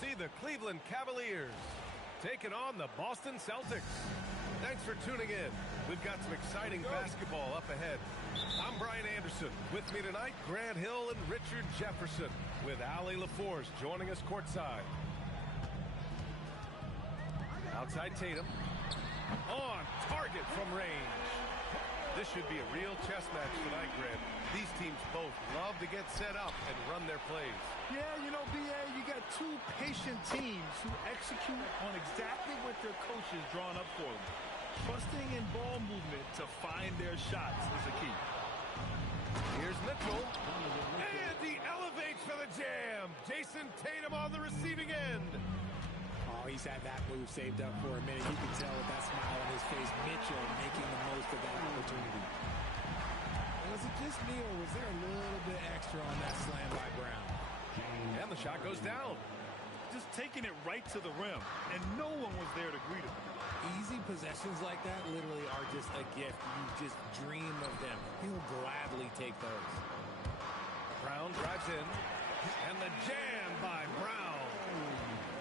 see the Cleveland Cavaliers taking on the Boston Celtics. Thanks for tuning in. We've got some exciting basketball up ahead. I'm Brian Anderson. With me tonight, Grant Hill and Richard Jefferson, with Allie LaForce joining us courtside. Outside Tatum. On target from range. This should be a real chess match tonight, Grant. These teams both love to get set up and run their plays. Yeah, you know, B.A., you got two patient teams who execute on exactly what their coach has drawn up for them. Trusting in ball movement to find their shots is a key. Here's Mitchell. And he elevates for the jam. Jason Tatum on the receiving end. Oh, he's had that move saved up for a minute. You can tell with that smile on his face. Mitchell making the most of that opportunity. Was it just me, or was there a little bit extra on that slam by Brown? And the shot goes down. Just taking it right to the rim, and no one was there to greet him. Easy possessions like that literally are just a gift. You just dream of them. He'll gladly take those. Brown drives in, and the jam by Brown.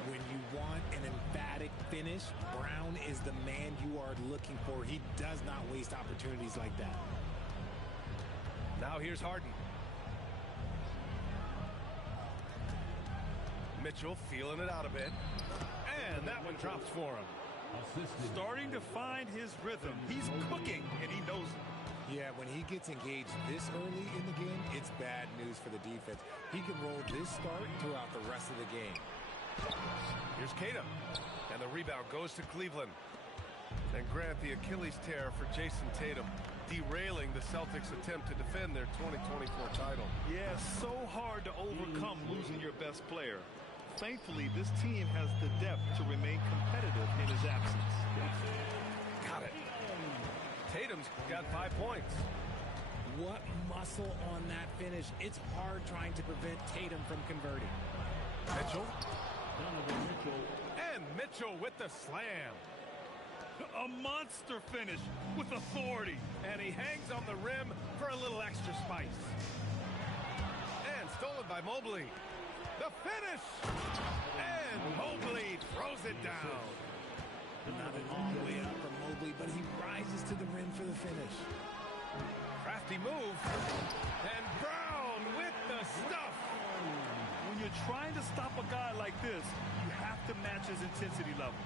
When you want an emphatic finish, Brown is the man you are looking for. He does not waste opportunities like that. Now here's Harden. Mitchell feeling it out a bit. And that one drops for him. Starting to find his rhythm. He's cooking, and he knows it. Yeah, when he gets engaged this early in the game, it's bad news for the defense. He can roll this start throughout the rest of the game. Here's Tatum, and the rebound goes to Cleveland. And Grant, the Achilles tear for Jason Tatum, derailing the Celtics' attempt to defend their 2024 title. Yeah, so hard to overcome losing your best player. Thankfully, this team has the depth to remain competitive in his absence. Got it. Tatum's got 5 points. What muscle on that finish. It's hard trying to prevent Tatum from converting. Mitchell. And Mitchell with the slam. A monster finish with authority. And he hangs on the rim for a little extra spice. And stolen by Mobley. The finish! And Mobley throws it down. Not an all the way up from Mobley, but he rises to the rim for the finish. Crafty move. And Brown with the stuff. When you're trying to stop a guy like this, you have to match his intensity level.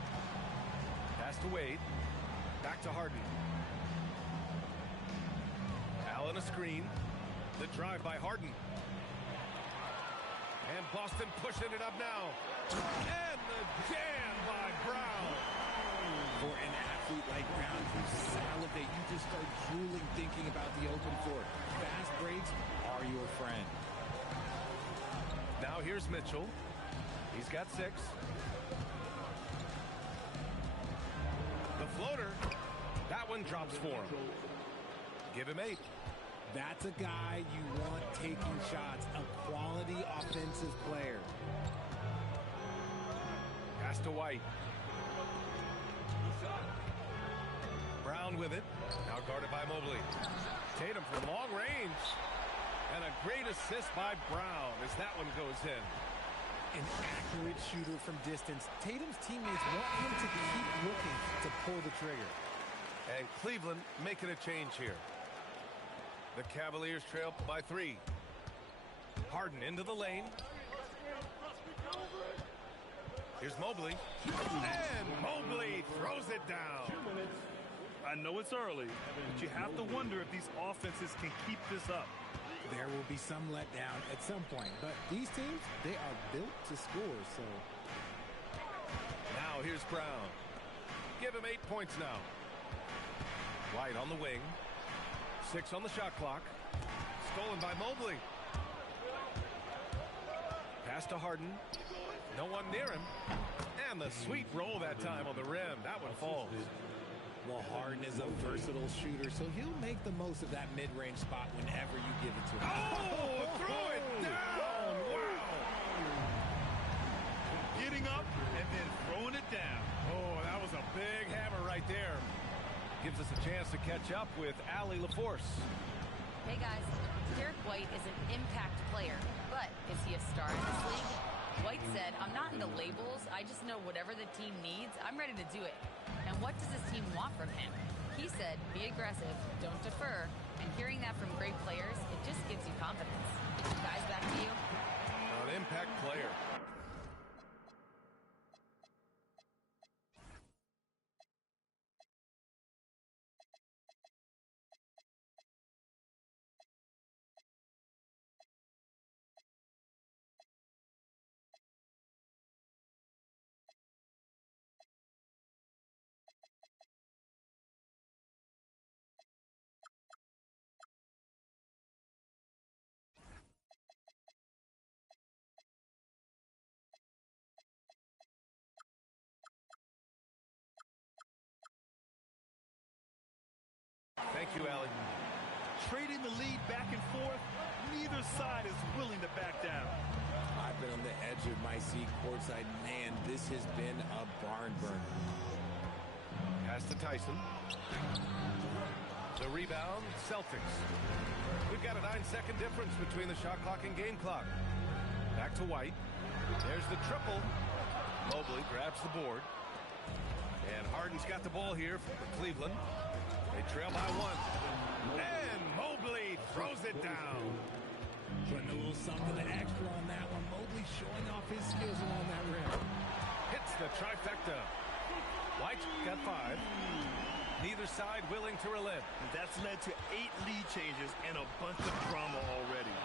Pass to Wade. Back to Harden. Allen a screen. The drive by Harden. And Boston pushing it up now. And the jam by Brown. For an athlete like Brown, you salivate. You just start drooling thinking about the open floor. Fast breaks are your friend. Now here's Mitchell. He's got 6. The floater. That one drops for him. Give him 8. That's a guy you want taking shots. A quality offensive player. Pass to White. Brown with it. Now guarded by Mobley. Tatum from long range. And a great assist by Brown as that one goes in. An accurate shooter from distance. Tatum's teammates want him to keep looking to pull the trigger. And Cleveland making a change here. The Cavaliers trail by 3. Harden into the lane. Here's Mobley. And Mobley throws it down. I know it's early, but you have to wonder if these offenses can keep this up. There will be some letdown at some point, but these teams, they are built to score, so. Now here's Brown. Give him 8 points now. White on the wing. 6 on the shot clock. Stolen by Mobley. Pass to Harden. No one near him. And the sweet roll that time on the rim. That one falls. Well, Harden is a versatile shooter, so he'll make the most of that mid-range spot whenever you give it to him. Oh, throw it down! Wow! Getting up and then throwing it down. Oh, that was a big hammer right there. Gives us a chance to catch up with Allie LaForce. Hey, guys. Jerr is an impact player, but is he a star in this league? White said, "I'm not into labels. I just know whatever the team needs, I'm ready to do it. And what does this team want from him?" He said, "Be aggressive, don't defer." And hearing that from great players, it just gives you confidence. Guys, back to you. An impact player. Thank you, Allie. Trading the lead back and forth, neither side is willing to back down. I've been on the edge of my seat courtside. Man, this has been a barn burner. Pass to Tyson. The rebound, Celtics. We've got a 9-second difference between the shot clock and game clock. Back to White. There's the triple. Mobley grabs the board. And Harden's got the ball here for Cleveland. They trail by one. And Mobley throws it down. Putting a little something extra on that one. Mobley showing off his skills along that rim. Hits the trifecta. White's got 5. Neither side willing to relent. That's led to 8 lead changes and a bunch of drama already.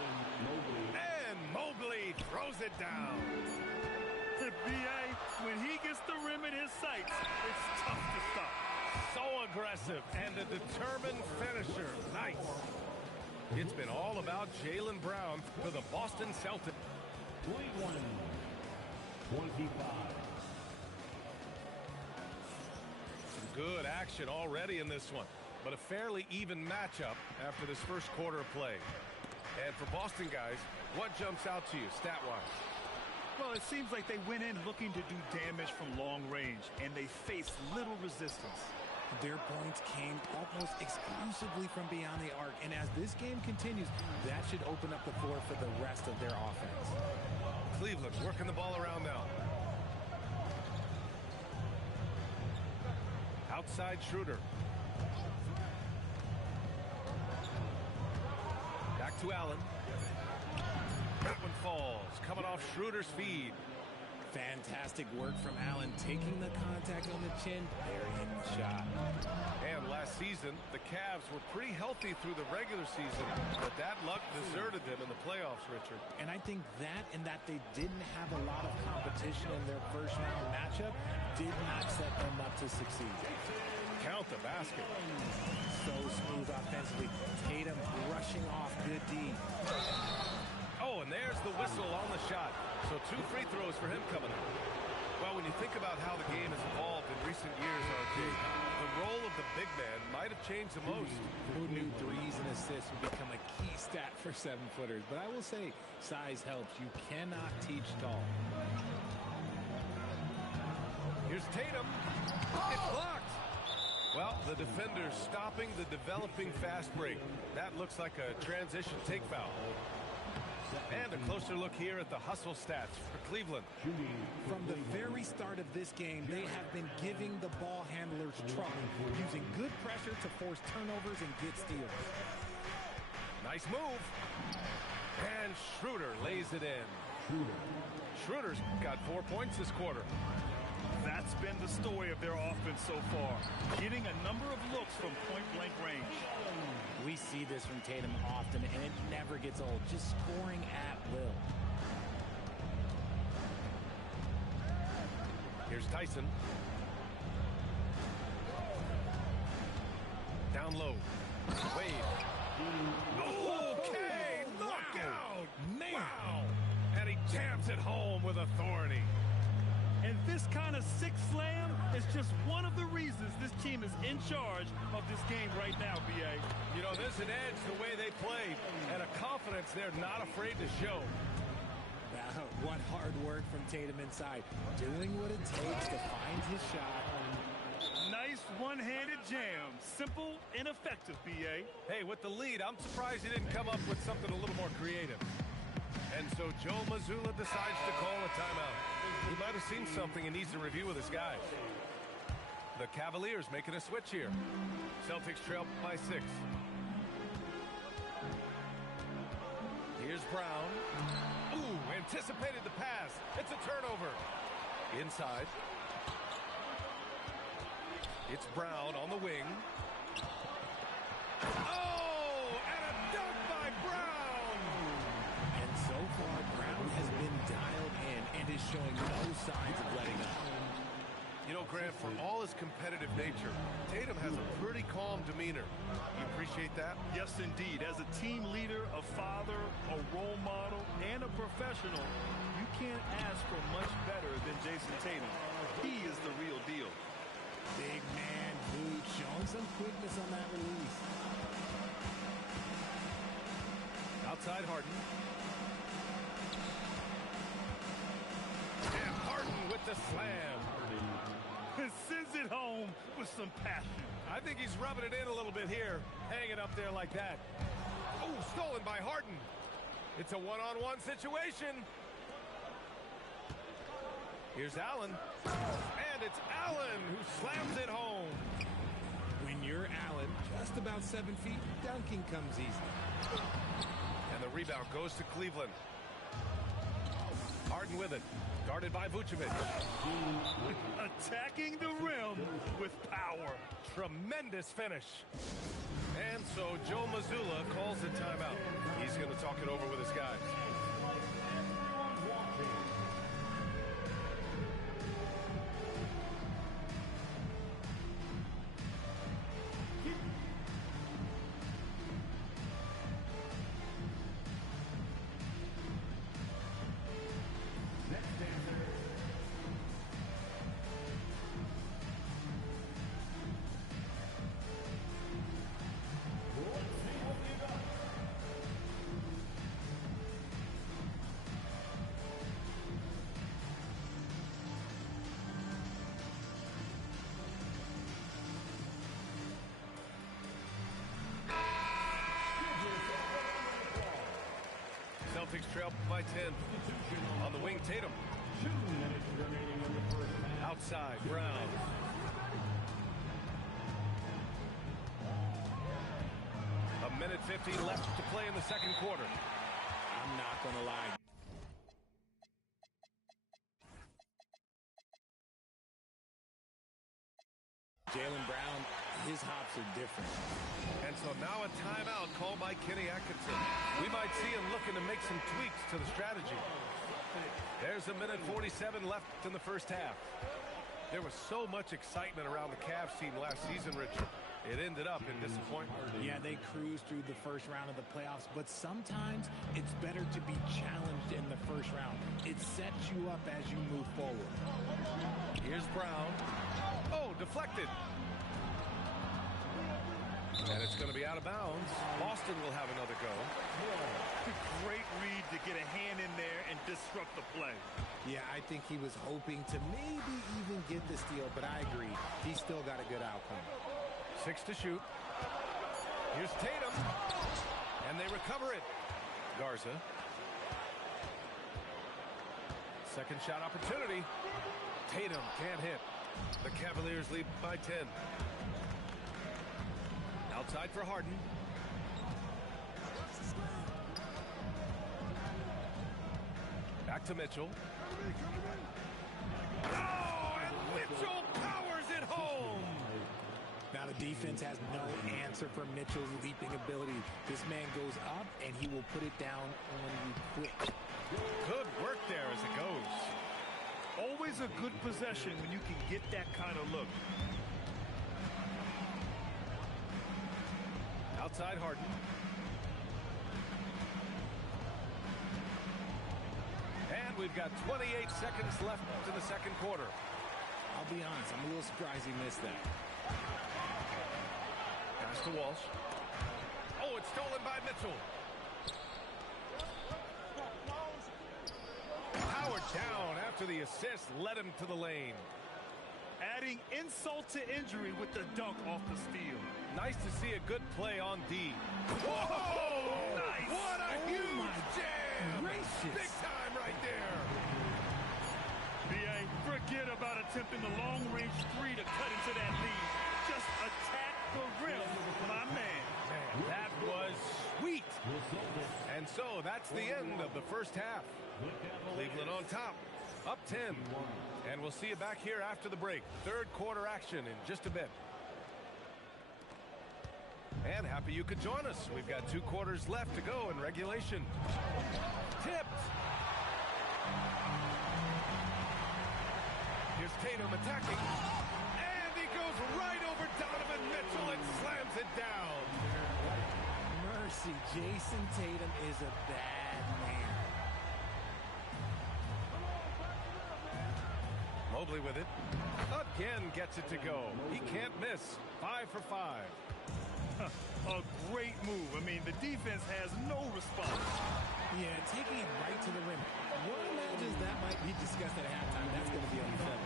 And Mobley throws it down. B.A., when he gets the rim in his sights, it's tough to stop. So aggressive and a determined finisher. Nice. It's been all about Jaylen Brown for the Boston Celtics. 21-25. Some good action already in this one, but a fairly even matchup after this first quarter of play. And for Boston guys, what jumps out to you stat-wise? Well, it seems like they went in looking to do damage from long range, and they faced little resistance. Their points came almost exclusively from beyond the arc, and as this game continues, that should open up the floor for the rest of their offense. Cleveland working the ball around now. Outside Schroeder. Back to Allen. That one falls, coming off Schroeder's feed. Fantastic work from Allen, taking the contact on the chin, burying the shot. And last season, the Cavs were pretty healthy through the regular season, but that luck deserted them in the playoffs, Richard. And I think that and that they didn't have a lot of competition in their first round matchup did not set them up to succeed. Count the basket. So smooth offensively. Tatum rushing off good D. Oh, and there's the whistle on the shot. So 2 free throws for him coming up. Well, when you think about how the game has evolved in recent years, RJ, the role of the big man might have changed the most. Who knew threes and assists would become a key stat for 7-footers? But I will say, size helps. You cannot teach tall. Here's Tatum. It's blocked. Well, the defender's stopping the developing fast break. That looks like a transition take foul. And a closer look here at the hustle stats for Cleveland. From the very start of this game, they have been giving the ball handlers trouble, using good pressure to force turnovers and get steals. Nice move. And Schroeder lays it in. Schroeder's got 4 points this quarter. That's been the story of their offense so far, getting a number of looks from point-blank range. We see this from Tatum often, and it never gets old, just scoring at will. Here's Tyson. Down low. Wade. Okay, knockout. Man. Wow. And he jams it home with authority. And this kind of sick slam is just one of the reasons this team is in charge of this game right now, B.A. You know, there's an edge the way they play and a confidence they're not afraid to show. One hard work from Tatum inside, doing what it takes to find his shot. Nice one-handed jam. Simple and effective, B.A. Hey, with the lead, I'm surprised he didn't come up with something a little more creative. And so Joe Mazzulla decides to call a timeout. He might have seen something and needs to review with his guys. The Cavaliers making a switch here. Celtics trail by 6. Here's Brown. Ooh, anticipated the pass. It's a turnover. Inside. It's Brown on the wing. Oh, and a dunk by Brown. And so far, Brown has been dialed in and is showing no signs of letting up. You know, Grant, for all his competitive nature, Tatum has a pretty calm demeanor. You appreciate that? Yes, indeed. As a team leader, a father, a role model, and a professional, you can't ask for much better than Jason Tatum. He is the real deal. Big man, boot, showing some quickness on that release. Outside Harden. And Harden with the slam. Sends it home with some passion. I think he's rubbing it in a little bit here. Hanging up there like that. Oh, stolen by Harden. It's a one-on-one situation. Here's Allen. And it's Allen who slams it home. When you're Allen, just about 7 feet, dunking comes easy. And the rebound goes to Cleveland. Harden with it. Guarded by Vucevic. Attacking the rim with power. Tremendous finish. And so Joe Mazzulla calls the timeout. He's going to talk it over with his guys. Celtics trail by 10. On the wing, Tatum. Outside, Brown. A minute 15 left to play in the second quarter. I'm not going to lie. Jaylen Brown, his hops are different. And so now a timeout called by Kenny Atkinson. We might see him looking to make some tweaks to the strategy. There's a minute 47 left in the first half. There was so much excitement around the Cavs team last season, Richard. It ended up in disappointment. Yeah, they cruised through the first round of the playoffs, but sometimes it's better to be challenged in the first round. It sets you up as you move forward. Here's Brown. Oh, deflected. And it's going to be out of bounds. Boston will have another go. Great read to get a hand in there and disrupt the play. Yeah, I think he was hoping to maybe even get the steal, but I agree. He still got a good outcome. 6 to shoot. Here's Tatum. And they recover it. Garza. Second shot opportunity. Tatum can't hit. The Cavaliers lead by 10. Outside for Harden. Back to Mitchell. Oh, and Mitchell powers it home. Now the defense has no answer for Mitchell's leaping ability. This man goes up, and he will put it down on you quick. Good work there as it goes. Always a good possession when you can get that kind of look. Outside Harden. And we've got 28 seconds left in the second quarter. I'll be honest, I'm a little surprised he missed that. Pass to Walsh. Oh, it's stolen by Mitchell. Howard down after the assist led him to the lane. Adding insult to injury with the dunk off the steal. Nice to see a good play on D. Whoa! Nice! What a huge jam! gracious. Big time right there. B.A., forget about attempting the long-range three to cut into that lead. Just attack the rim, my man. That was sweet. And so that's the end of the first half. Cleveland on top, up 10. And we'll see you back here after the break. Third quarter action in just a bit. And happy you could join us. We've got 2 quarters left to go in regulation. Tipped. Here's Tatum attacking. And he goes right over Donovan Mitchell and slams it down. Mercy, Jason Tatum is a bad man. Mobley with it. Again gets it to go. He can't miss. 5 for 5. A great move. I mean, the defense has no response. Yeah, taking it right to the rim. One imagines that might be discussed at halftime. That's going to be unfair.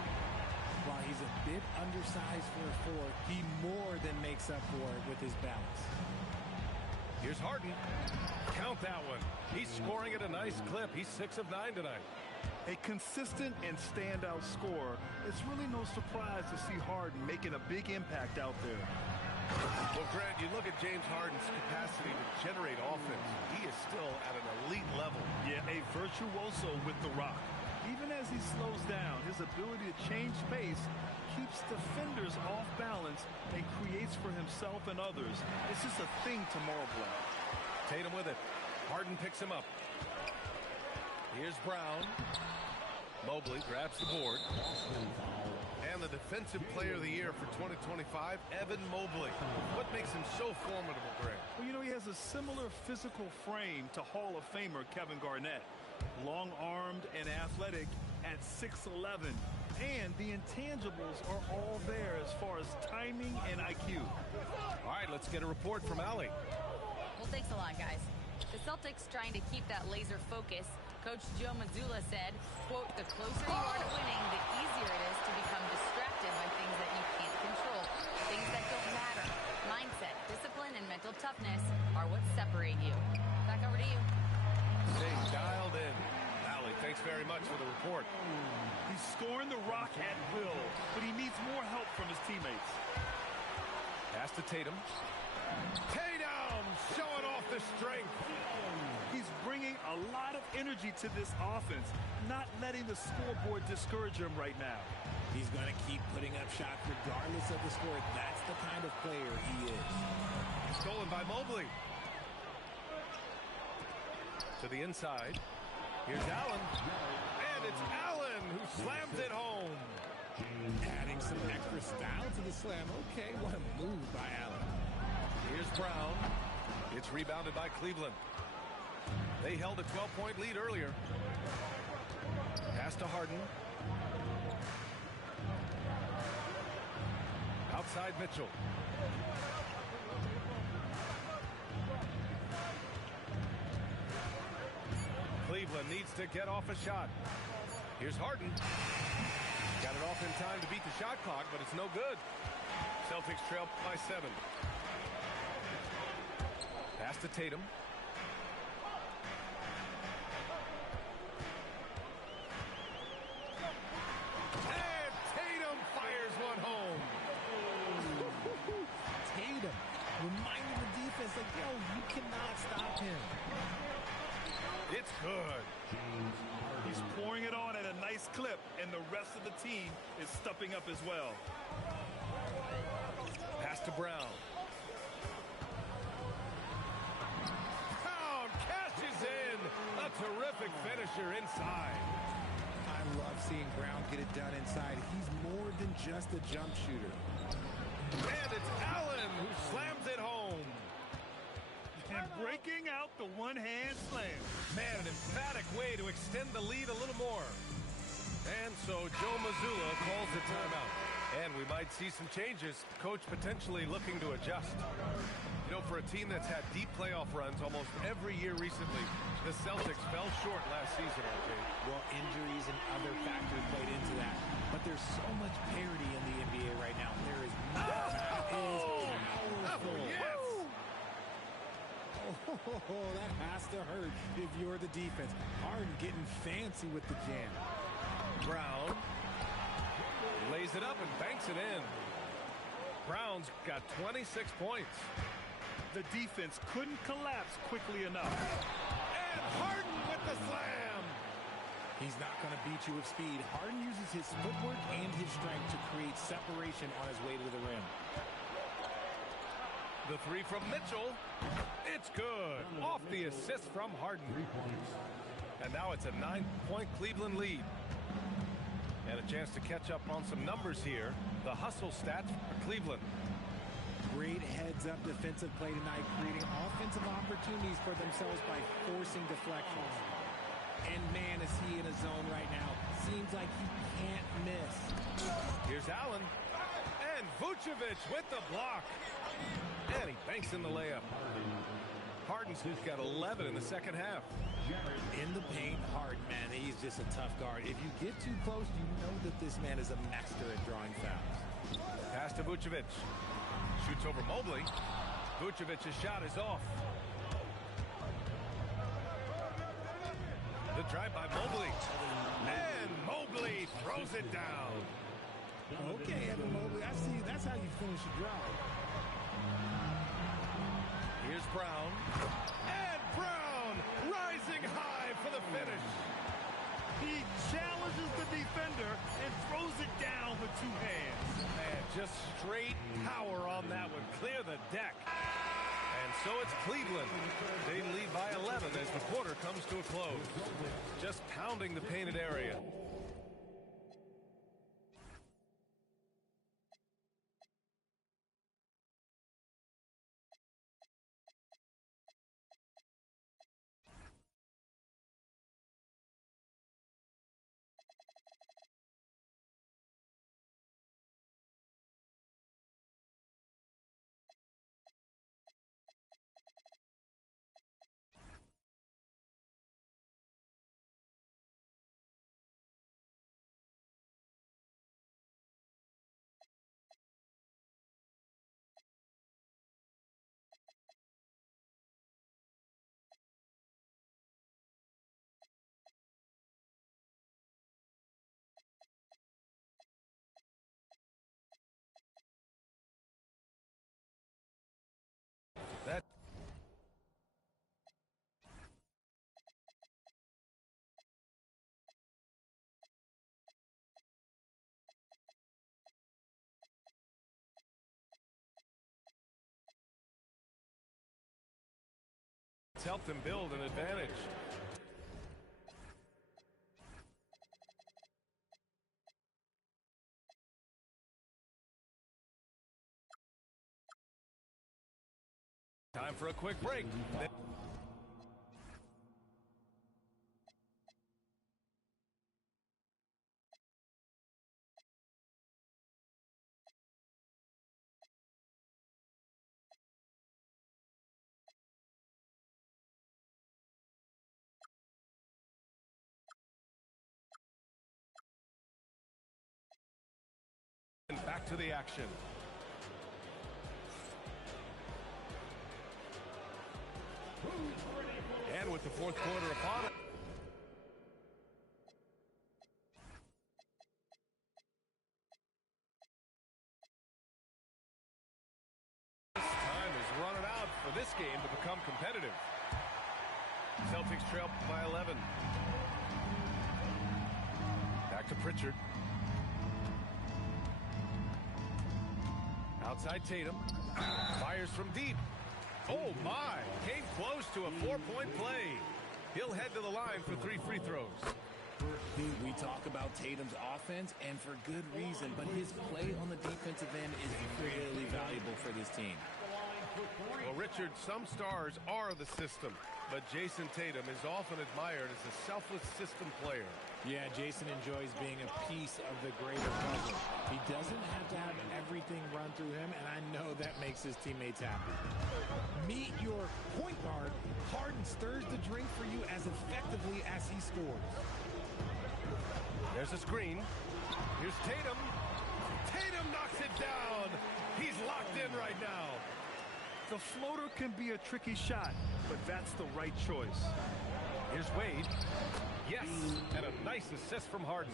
While he's a bit undersized for a 4, he more than makes up for it with his balance. Here's Harden. Count that one. He's scoring at a nice clip. He's 6 of 9 tonight. A consistent and standout scorer. It's really no surprise to see Harden making a big impact out there. Well, Grant, you look at James Harden's capacity to generate offense. He is still at an elite level. Yeah, a virtuoso with the rock. Even as he slows down, his ability to change pace keeps defenders off balance and creates for himself and others. It's just a thing to marvel at. Tatum with it. Harden picks him up. Here's Brown. Mobley grabs the board. And the Defensive Player of the Year for 2025, Evan Mobley. What makes him so formidable, Grant? Well, you know, he has a similar physical frame to Hall of Famer Kevin Garnett. Long-armed and athletic at 6'11". And the intangibles are all there as far as timing and IQ. All right, let's get a report from Allie. Well, thanks a lot, guys. The Celtics trying to keep that laser focus. Coach Joe Mazzulla said, quote, the closer you are to winning, the easier it is to become distracted by things that you can't control, things that don't matter. Mindset, discipline, and mental toughness are what separate you. Back over to you. Stay dialed in. Allie, thanks very much for the report. He's scoring the rock at will, but he needs more help from his teammates. Pass to Tatum. Tatum showing off the strength. He's bringing a lot of energy to this offense, not letting the scoreboard discourage him right now. He's going to keep putting up shots regardless of the score. That's the kind of player he is. Stolen by Mobley. To the inside. Here's Allen. And it's Allen who slams it home. Adding some extra style to the slam. Okay, what a move by Allen. Here's Brown. It's rebounded by Cleveland. They held a 12-point lead earlier. Pass to Harden. Outside Mitchell. Cleveland needs to get off a shot. Here's Harden. Got it off in time to beat the shot clock, but it's no good. Celtics trail by 7. Pass to Tatum. And Tatum fires one home. Tatum reminding the defense, like, yo, you cannot stop him. It's good. He's pouring it on at a nice clip, and the rest of the team is stepping up as well. Pass to Brown. Brown cashes in. A terrific finisher inside. I love seeing Brown get it done inside. He's more than just a jump shooter. And it's Allen who slams it home. And breaking out the one-hand slam. Man, an emphatic way to extend the lead a little more. And so Joe Mazzulla calls the timeout. And we might see some changes. Coach potentially looking to adjust. You know, for a team that's had deep playoff runs almost every year recently, the Celtics fell short last season, RJ. Well, injuries and other factors played into that. But there's so much parity in the NBA right now. There is powerful. Yes! Oh, that has to hurt if you're the defense. Harden getting fancy with the jam. Brown lays it up and banks it in. Brown's got 26 points. The defense couldn't collapse quickly enough. And Harden with the slam. He's not going to beat you with speed. Harden uses his footwork and his strength to create separation on his way to the rim. The three from Mitchell. It's good. Off the assist from Harden. And now it's a 9-point Cleveland lead. And a chance to catch up on some numbers here. The hustle stats for Cleveland. Great heads-up defensive play tonight, creating offensive opportunities for themselves by forcing deflections. And man, is he in a zone right now. Seems like he can't miss. Here's Allen. And Vucevic with the block. And he banks in the layup. Harden's got 11 in the second half. In the paint, Harden, man, he's just a tough guard. If you get too close, you know that this man is a master at drawing fouls. Pass to Vucevic. Shoots over Mobley. Vucevic's shot is off. The drive by Mobley. And Mobley throws it down. Okay, Evan Mobley, I see. That's how you finish a drive. Here's Brown. And Brown rising high for the finish. He challenges the defender and throws it down with two hands. Man, just straight power on that one. Clear the deck. And so it's Cleveland. They lead by 11 as the quarter comes to a close. Just pounding the painted area. That it's helped them build an advantage. Time for a quick break. Back to the action. And with the fourth quarter upon it. Time is running out for this game to become competitive. Celtics trail by 11. Back to Pritchard. Outside Tatum. Fires from deep. Oh, my. Came close to a 4-point play. He'll head to the line for 3 free throws. We talk about Tatum's offense, and for good reason, but his play on the defensive end is really valuable for this team. Well, Richard, some stars are the system, but Jason Tatum is often admired as a selfless system player. Yeah, Jason enjoys being a piece of the greater puzzle. He doesn't have to have everything run through him, and I know that makes his teammates happy. Meet your point guard. Harden stirs the drink for you as effectively as he scores. There's a screen. Here's Tatum. Tatum knocks it down. He's locked in right now. The floater can be a tricky shot, but that's the right choice. Here's Wade. Yes, and a nice assist from Harden.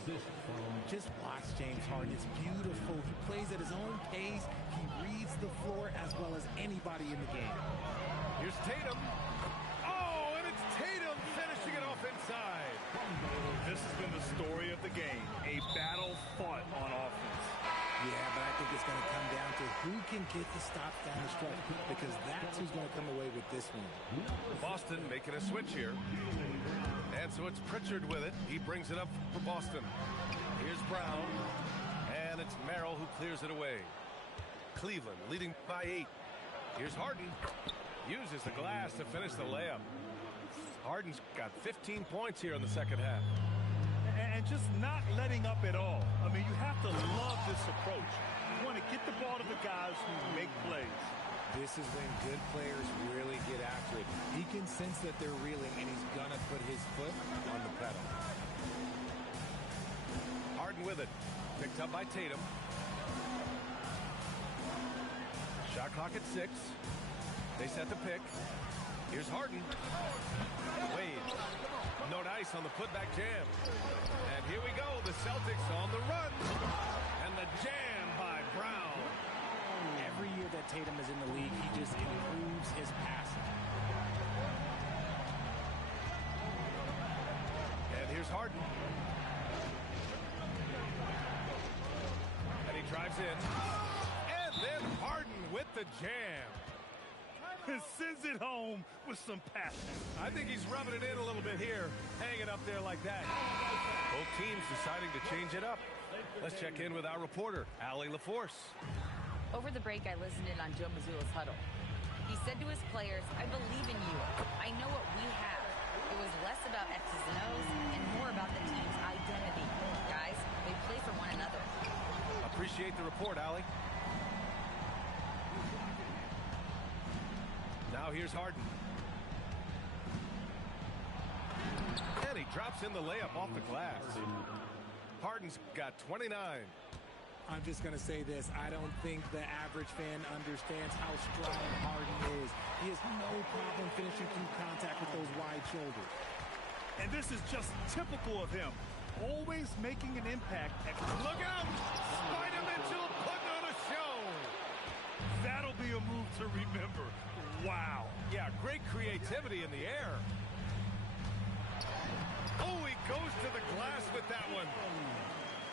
Just watch James Harden. It's beautiful. He plays at his own pace. He reads the floor as well as anybody in the game. Here's Tatum. Oh, and it's Tatum finishing it off inside. This has been the story of the game. A battle fought on offense. Yeah, but I think it's going to come down to who can get the stops down the stretch, because that's who's going to come away with this one. Boston making a switch here. And so it's Pritchard with it. He brings it up for Boston. Here's Brown. And it's Merrill who clears it away. Cleveland leading by 8. Here's Harden. Uses the glass to finish the layup. Harden's got 15 points here in the second half. And just not letting up at all. I mean, you have to love this approach. You want to get the ball to the guys who make plays. This is when good players really get after it. He can sense that they're reeling, and he's going to put his foot on the pedal. Harden with it. Picked up by Tatum. Shot clock at 6. They set the pick. Here's Harden. Wade. No dice on the putback jam. And here we go. The Celtics on the run. And the jam by Brown. Every year that Tatum is in the league, he just improves his passing. And here's Harden. And he drives in. And then Harden with the jam. And sends it home with some passion. I think he's rubbing it in a little bit here. Hanging up there like that. Both teams deciding to change it up. Let's check in with our reporter, Allie LaForce. Over the break, I listened in on Joe Mazzulla's huddle. He said to his players, "I believe in you. I know what we have." It was less about X's and O's and more about the team's identity. Guys, they play for one another. Appreciate the report, Allie. Now here's Harden. And he drops in the layup off the glass. Harden's got 29. I'm just going to say this. I don't think the average fan understands how strong Harden is. He has no problem finishing through contact with those wide shoulders. And this is just typical of him. Always making an impact. Look out! Spider Mitchell putting on a show. That'll be a move to remember. Wow. Yeah, great creativity in the air. Oh, he goes to the glass with that one.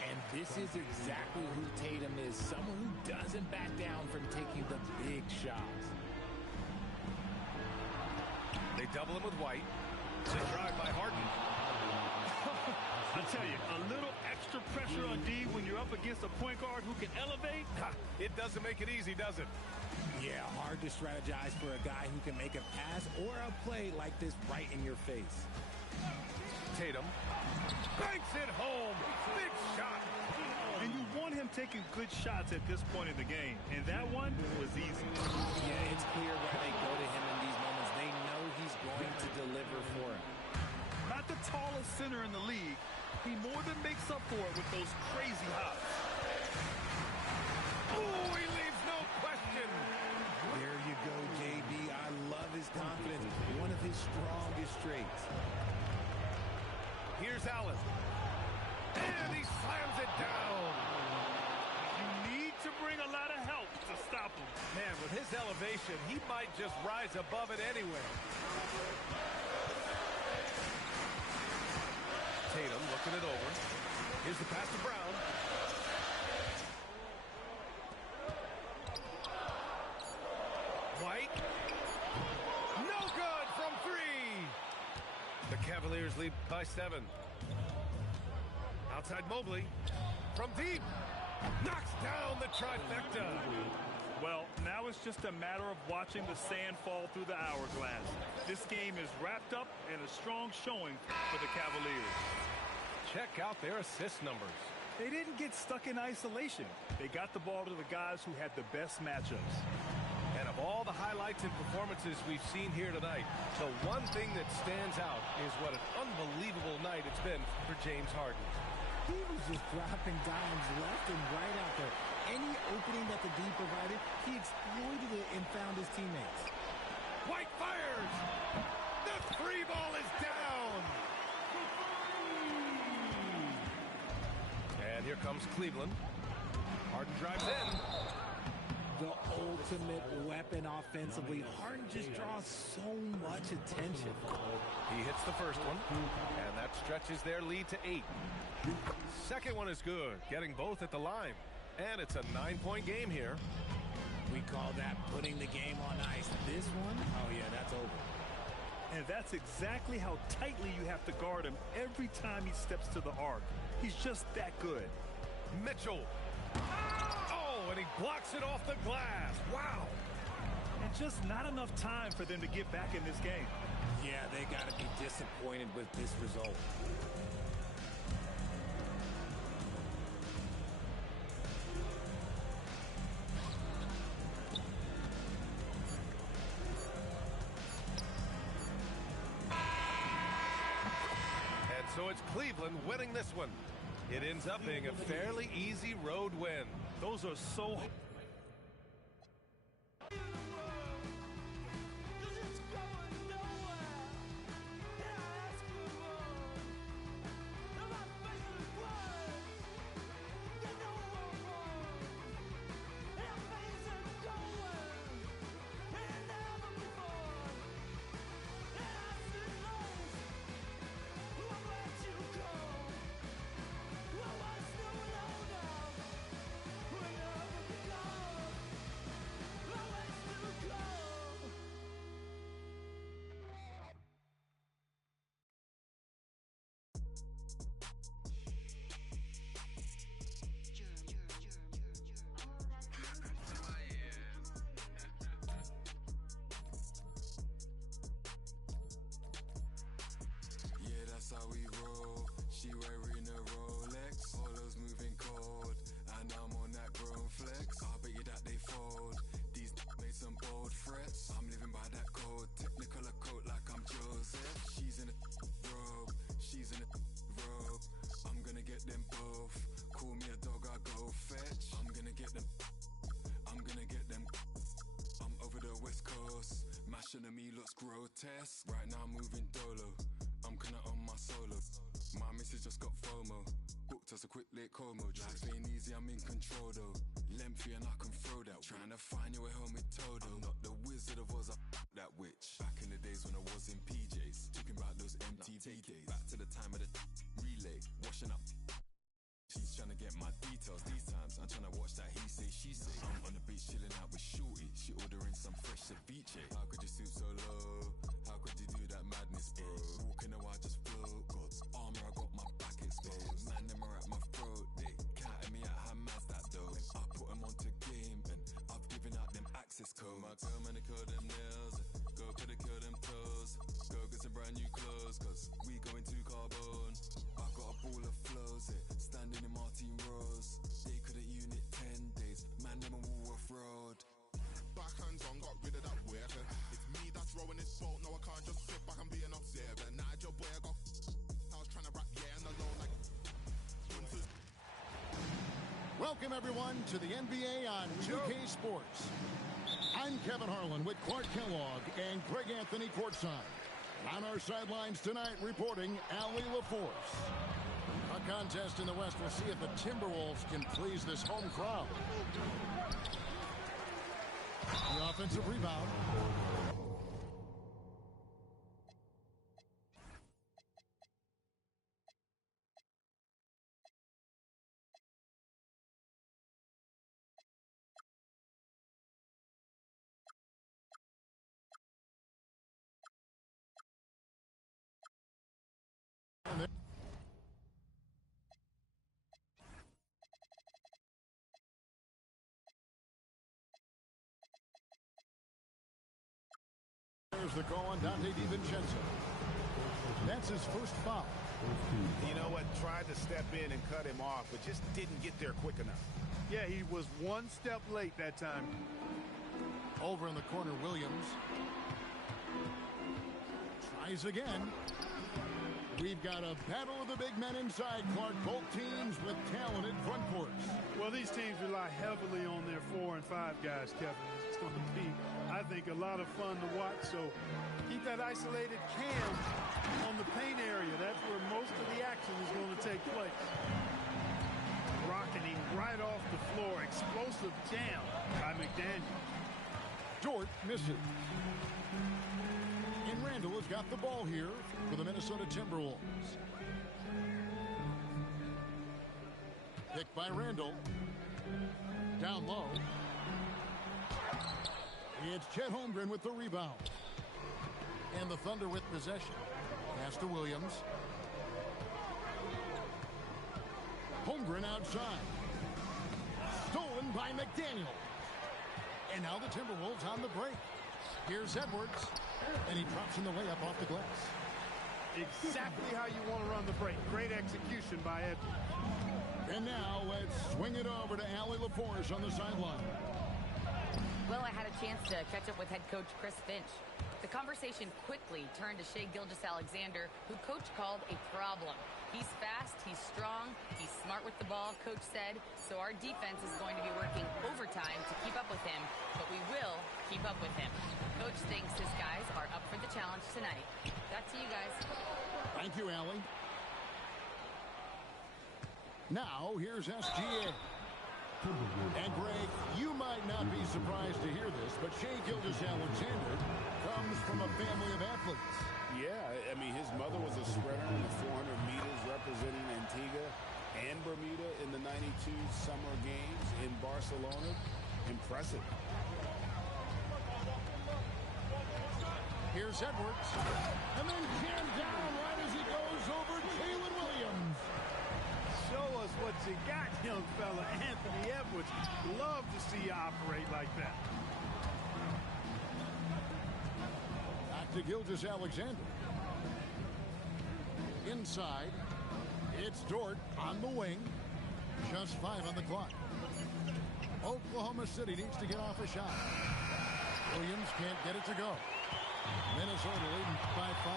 And this is exactly who Tatum is. Someone who doesn't back down from taking the big shots. They double him with White. It's a drive by Harden. I tell you, a little extra pressure on D when you're up against a point guard who can elevate. It doesn't make it easy, does it? Yeah, hard to strategize for a guy who can make a pass or a play like this right in your face. Tatum banks it home. Big shot. And you want him taking good shots at this point in the game. And that one was easy. Yeah, it's clear why they go to him in these moments. They know he's going to deliver for him. Not the tallest center in the league. He more than makes up for it with those crazy hops. Oh, he leaves no question. There you go, JB. I love his confidence. One of his strongest traits. Here's Allen. And he slams it down. You need to bring a lot of help to stop him. Man, with his elevation, he might just rise above it anyway. Tatum looking it over. Here's the pass to Brown. White. No good from 3. The Cavaliers lead by 7. Outside Mobley. From deep. Knocks down the trifecta. Well, now it's just a matter of watching the sand fall through the hourglass. This game is wrapped up and a strong showing for the Cavaliers. Check out their assist numbers. They didn't get stuck in isolation. They got the ball to the guys who had the best matchups. And of all the highlights and performances we've seen here tonight, the one thing that stands out is what an unbelievable night it's been for James Harden. He was just dropping dimes left and right out there. Any open opening that the D provided, he exploited it and found his teammates. White fires! The three ball is down! And here comes Cleveland. Harden drives in. The ultimate weapon offensively. Harden just draws so much attention. He hits the first one, and that stretches their lead to 8. Second one is good, getting both at the line. And it's a 9-point game here. We call that putting the game on ice. This one, oh yeah, that's over. And that's exactly how tightly you have to guard him every time he steps to the arc. He's just that good. Mitchell. Oh, and he blocks it off the glass. Wow. And just not enough time for them to get back in this game. Yeah, they got to be disappointed with this result. And so it's Cleveland winning this one. It ends up being a fairly easy road win. Those are so... That's how we roll. She wearing a Rolex. Polo's moving cold, and I'm on that grown flex. I bet you that they fold. These made some bold threats. I'm living by that code. Technicolor coat like I'm Joseph. She's in a robe. She's in a robe. I'm gonna get them both. Call me a dog, I go fetch. I'm gonna get them. I'm gonna get them. I'm over the West Coast. Mashing at me looks grotesque. Right now I'm moving dolo. I'm kinda on my solo. My missus just got FOMO. Booked us a quick late Como. Life ain't easy, I'm in control though. Lengthy and I can throw that. Trying to find your way home with Toto. I'm not the Wizard of Oz, that witch. Back in the days when I was in PJs. Talking about those MTV days. Back to the time of the relay. Washing up. She's trying to get my details these times. I'm trying to watch that he say, she say. I'm on the beach chilling out with Shorty. She ordering some fresh ceviche. How could you stoop so low? How could you do that madness, bro? Walking a while just float. God's armor, I got my back exposed. Man, them are at my throat. They counting me out, how mad's that though? I put them onto game and I've given out them access codes. My girl manicure them nails. Go pedicure them toes. Go get some brand new clothes. Cause we going to Carbone. I got a ball of flows, standing in Martin Rose. They couldn't unit 10 days. Man, them a Woolworth Road. Backhands on, got rid of that work. It's me that's rowing this boat. No, I can't just sit back and be an observer. Nigel boy, I was trying to rap, yeah, on the low like. Welcome everyone to the NBA on 2K Sports. I'm Kevin Harlan with Clark Kellogg and Greg Anthony courtside. On our sidelines tonight, reporting Allie LaForce. A contest in the West will see if the Timberwolves can please this home crowd. The offensive rebound. There's the call on Dante DiVincenzo. That's his first foul. You know what? Tried to step in and cut him off, but just didn't get there quick enough. Yeah, he was one step late that time. Over in the corner, Williams. Tries again. We've got a battle of the big men inside, Clark. Both teams with talented front courts. Well, Well, these teams rely heavily on their 4 and 5 guys, Kevin. It's going to be, I think, a lot of fun to watch. So keep that isolated cam on the paint area. That's where most of the action is going to take place. Rocketing right off the floor. Explosive jam by McDaniel. Dort misses. And Randall has got the ball here for the Minnesota Timberwolves. Picked by Randall. Down low. It's Chet Holmgren with the rebound. And the Thunder with possession. Pass to Williams. Holmgren outside. Stolen by McDaniel. And now the Timberwolves on the break. Here's Edwards. And he drops in the layup off the glass. Exactly how you want to run the break. Great execution by Edwards. And now let's swing it over to Allie LaForce on the sideline. Well, I had a chance to catch up with head coach Chris Finch. The conversation quickly turned to Shai Gilgeous-Alexander, who coach called a problem. He's fast, he's strong, he's smart with the ball, coach said, so our defense is going to be working overtime to keep up with him, but we will keep up with him. Coach thinks his guys are up for the challenge tonight. Back to you guys. Thank you, Allie. Now, here's SGA. And, Greg, you might not be surprised to hear this, but Shai Gilgeous-Alexander comes from a family of athletes. Yeah, I mean, his mother was a sprinter in the 400 meters representing Antigua and Bermuda in the 92 Summer Games in Barcelona. Impressive. Here's Edwards. And then jammed down right as he goes over Jalen Williams. Show us what you got, young fella. Anthony Edwards. Love to see you operate like that. Back to Gilgeous-Alexander. Inside. It's Dort on the wing. Just 5 on the clock. Oklahoma City needs to get off a shot. Williams can't get it to go. Minnesota leading by 5.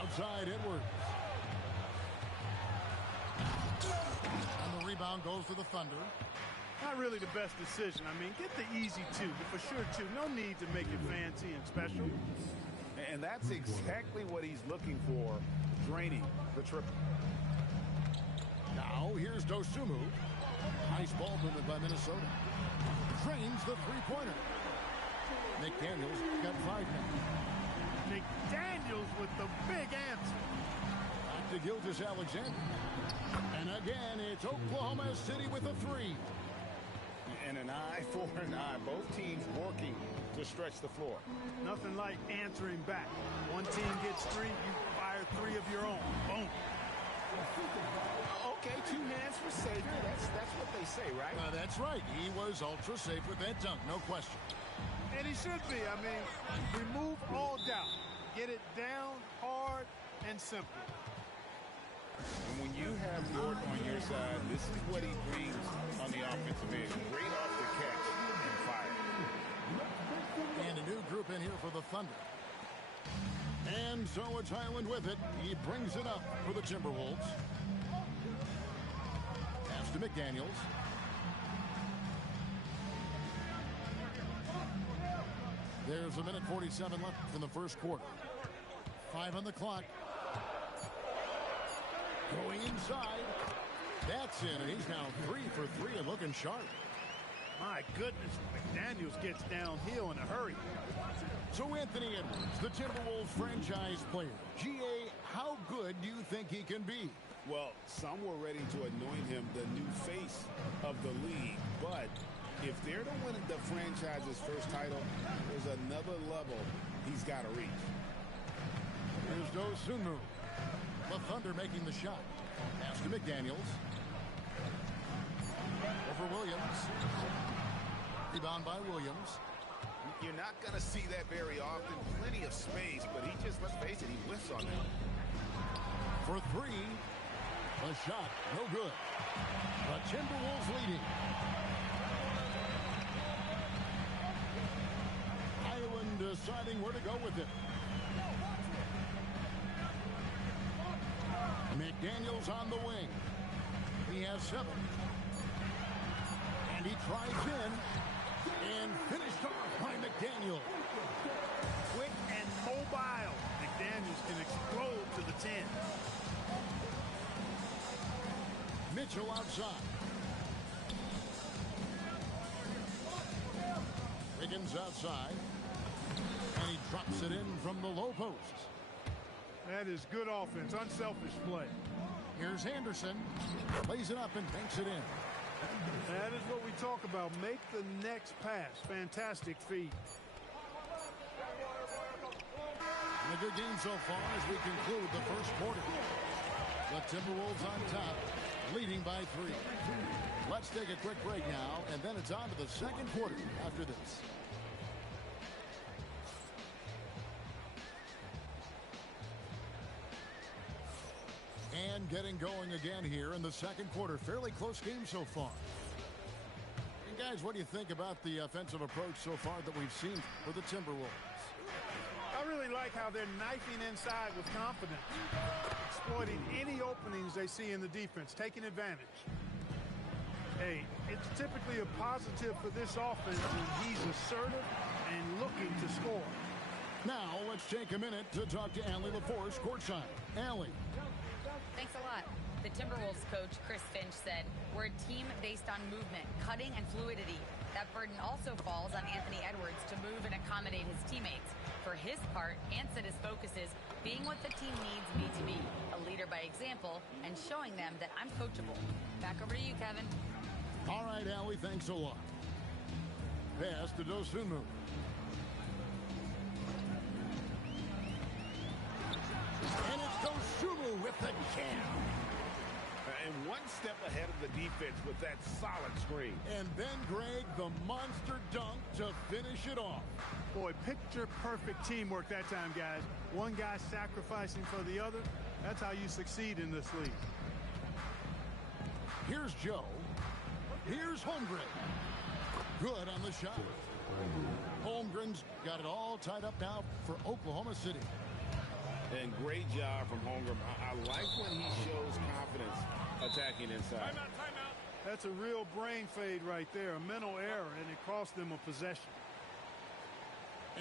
Outside Edwards. And the rebound goes to the Thunder. Not really the best decision. I mean, get the easy 2, but for sure 2. No need to make it fancy and special. And that's exactly what he's looking for, draining the triple. Now, here's Dosunmu. Nice ball movement by Minnesota. Drains the three-pointer. McDaniels got 5 now. McDaniels with the big answer. Back to Gilgeous-Alexander. And again, it's Oklahoma City with a 3. And an eye for an eye. Both teams working to stretch the floor. Nothing like answering back. One team gets 3, you fire 3 of your own. Boom. Okay, 2 hands for safety. That's what they say, right? That's right. He was ultra safe with that dunk, no question. And he should be. I mean, remove all doubt. Get it down, hard, and simple. And when you have Dort on your side, this is what he brings on the offensive end. Great off the catch and fire. And a new group in here for the Thunder. And so it's Highland with it. He brings it up for the Timberwolves. Pass to McDaniels. There's 1:47 left in the first quarter. 5 on the clock. Going inside. That's in, and he's now 3 for 3 and looking sharp. My goodness, McDaniels gets downhill in a hurry. So Anthony Edwards, the Timberwolves franchise player. GA, how good do you think he can be? Well, some were ready to anoint him the new face of the league, but if they're to win the franchise's first title, there's another level he's got to reach. Here's Dosunmu. The Thunder making the shot. Pass to McDaniels. Over Williams. Rebound by Williams. You're not going to see that very often. Plenty of space, but he just, let's face it, he whiffs on that. For 3. The shot, no good. The Timberwolves leading. Highland deciding where to go with it. McDaniels on the wing. He has 7. And he tries in and finished off by McDaniel. Quick and mobile. McDaniels can explode to the 10. Mitchell outside. Wiggins outside. And he drops it in from the low post. That is good offense, unselfish play. Here's Anderson. Plays it up and banks it in. That is what we talk about. Make the next pass. Fantastic feed. And a good game so far as we conclude the first quarter. The Timberwolves on top, leading by 3. Let's take a quick break now, and then it's on to the second quarter after this. And getting going again here in the second quarter. Fairly close game so far. And guys, what do you think about the offensive approach so far that we've seen for the Timberwolves? I really like how they're knifing inside with confidence, exploiting any openings they see in the defense, taking advantage. Hey, it's typically a positive for this offense when he's assertive and looking to score. Now, let's take a minute to talk to Allie LaForce courtside. Allie. Thanks a lot. The Timberwolves coach, Chris Finch, said, "We're a team based on movement, cutting, and fluidity. That burden also falls on Anthony Edwards to move and accommodate his teammates. For his part, Ant said his focus is being what the team needs me to be, a leader by example, and showing them that I'm coachable." Back over to you, Kevin. All right, Allie, thanks a lot. Pass to Dosunmu. And it's Dosunmu with the jam. And one step ahead of the defense with that solid screen. And then, Greg, the monster dunk to finish it off. Boy, picture-perfect teamwork that time, guys. One guy sacrificing for the other. That's how you succeed in this league. Here's Joe. Here's Holmgren. Good on the shot. Holmgren's got it all tied up now for Oklahoma City. And great job from Holmgren. I like when he shows confidence attacking inside. Timeout. That's a real brain fade right there, a mental error, and it cost them a possession.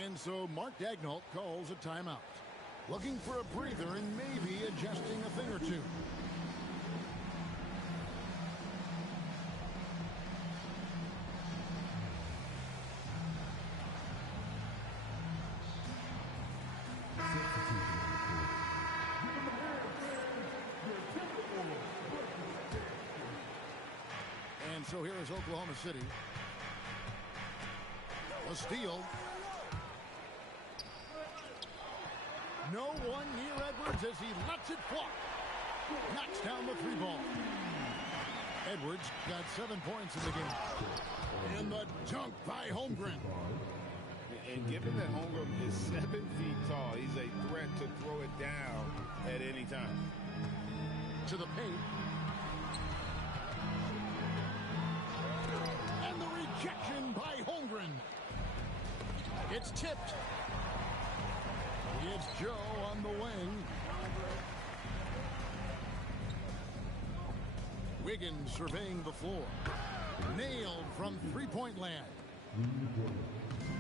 And so Mark Daigneault calls a timeout. Looking for a breather and maybe adjusting a thing or two. And so here is Oklahoma City. A steal. No one near Edwards as he lets it fly. Knocks down the 3-ball. Edwards got 7 points in the game. And the dunk by Holmgren. And given that Holmgren is 7 feet tall, he's a threat to throw it down at any time. To the paint. And the rejection by Holmgren. It's tipped. It's Joe on the wing. Wiggins surveying the floor. Nailed from three-point land.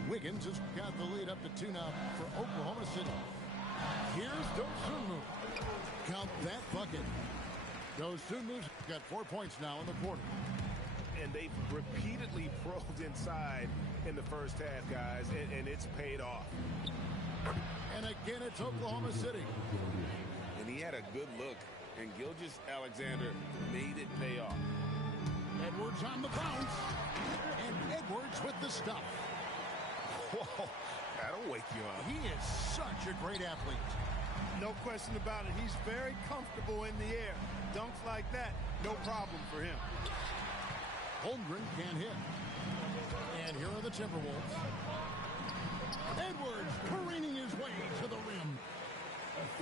Wiggins has got the lead up to 2 now for Oklahoma City. Here's Dosunmu. Count that bucket. Dosunmu's got 4 points now in the quarter. And they've repeatedly probed inside in the first half, guys, and it's paid off. And again, it's Oklahoma City. And he had a good look, and Gilgeous-Alexander made it pay off. Edwards on the bounce. And Edwards with the stuff. Whoa, that'll wake you up. He is such a great athlete. No question about it. He's very comfortable in the air. Dunks like that, no problem for him. Holmgren can't hit. And here are the Timberwolves. Edwards careening his way to the rim.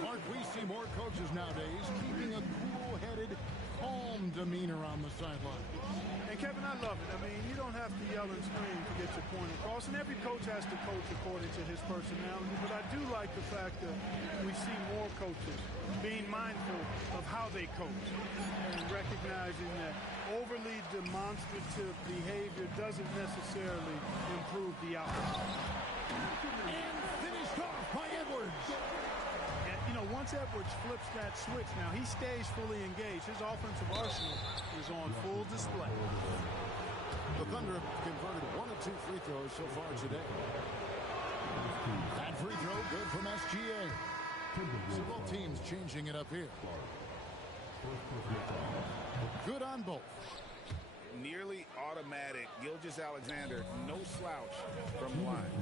Mark, we see more coaches nowadays keeping a cool-headed, calm demeanor on the sideline. And Kevin, I love it. I mean, you don't have to yell and scream to get your point across, and every coach has to coach according to his personality, but I do like the fact that we see more coaches being mindful of how they coach and recognizing that overly demonstrative behavior doesn't necessarily improve the outcome. And finished off by Edwards. And, you know, once Edwards flips that switch, now he stays fully engaged. His offensive arsenal is on full display. The Thunder have converted 1 of 2 free throws so far today. That free throw good from SGA. So both teams changing it up here. Good on both. Nearly automatic. Gilgeous-Alexander, no slouch from the line.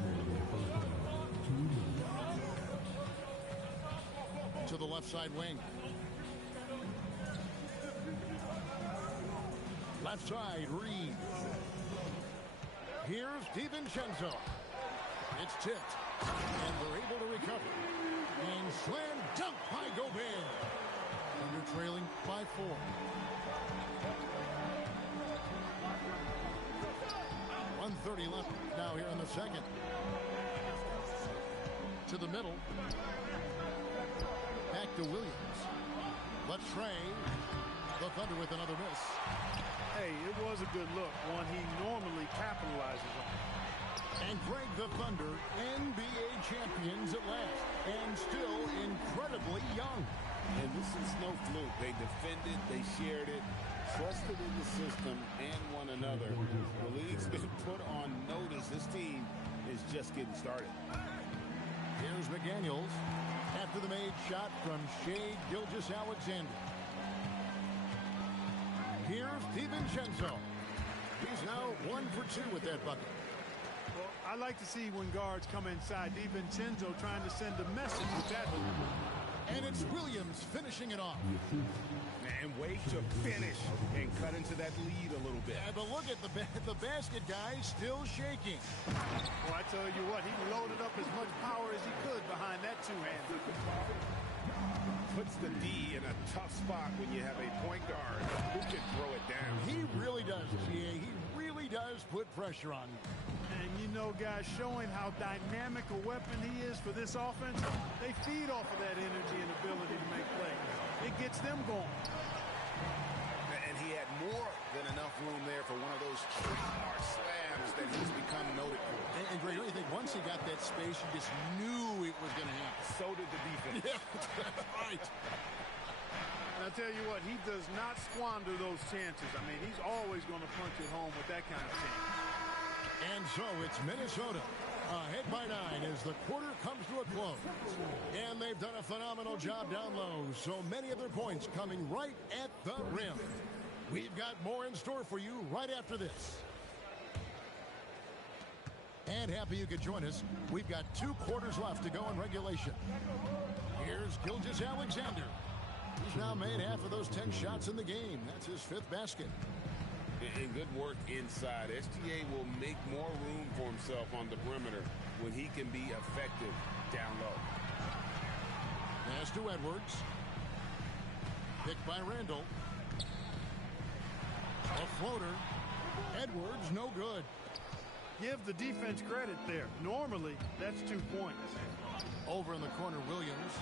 To the left side wing. Left side, Reed. Here's DiVincenzo. It's tipped. And they're able to recover. And slam dunk by Gobert. Under trailing by 4. .130 left now here in the second. To the middle. Back to Williams. But Trey, the Thunder with another miss. Hey, it was a good look, one he normally capitalizes on. And Greg, the Thunder, NBA champions at last, and still incredibly young. And this is no fluke. They defended, they shared it, trusted in the system and one another. The league's been put on notice. This team is just getting started. Here's McDaniels after the made shot from Shai Gilgeous-Alexander. Here's DiVincenzo. He's now 1 for 2 with that bucket. Well, I like to see when guards come inside. DiVincenzo trying to send a message with that. And it's Williams finishing it off. And wait to finish and cut into that lead a little bit. Yeah, but look at the basket guy still shaking. Well, I tell you what, he loaded up as much power as he could behind that two-hander. Puts the D in a tough spot when you have a point guard who can throw it down. He really does, GA. He really does put pressure on you. And you know, guys, showing how dynamic a weapon he is for this offense, they feed off of that energy and ability to make plays. It gets them going. And he had more than enough room there for one of those trademark slams that he's become noted for. And Greg, I think once he got that space, you just knew it was going to happen. So did the defense. Yeah, that's right. And I'll tell you what, he does not squander those chances. I mean, he's always going to punch it home with that kind of chance. And so it's Minnesota ahead by 9 as the quarter comes to a close. And they've done a phenomenal job down low. So many of their points coming right at the rim. We've got more in store for you right after this. And happy you could join us. We've got 2 quarters left to go in regulation. Here's Gilgeous-Alexander. He's now made half of those 10 shots in the game. That's his 5th basket. And good work inside. SGA will make more room for himself on the perimeter when he can be effective down low. Pass to Edwards. Picked by Randall. A floater. Edwards, no good. Give the defense credit there. Normally, that's 2 points. Over in the corner, Williams.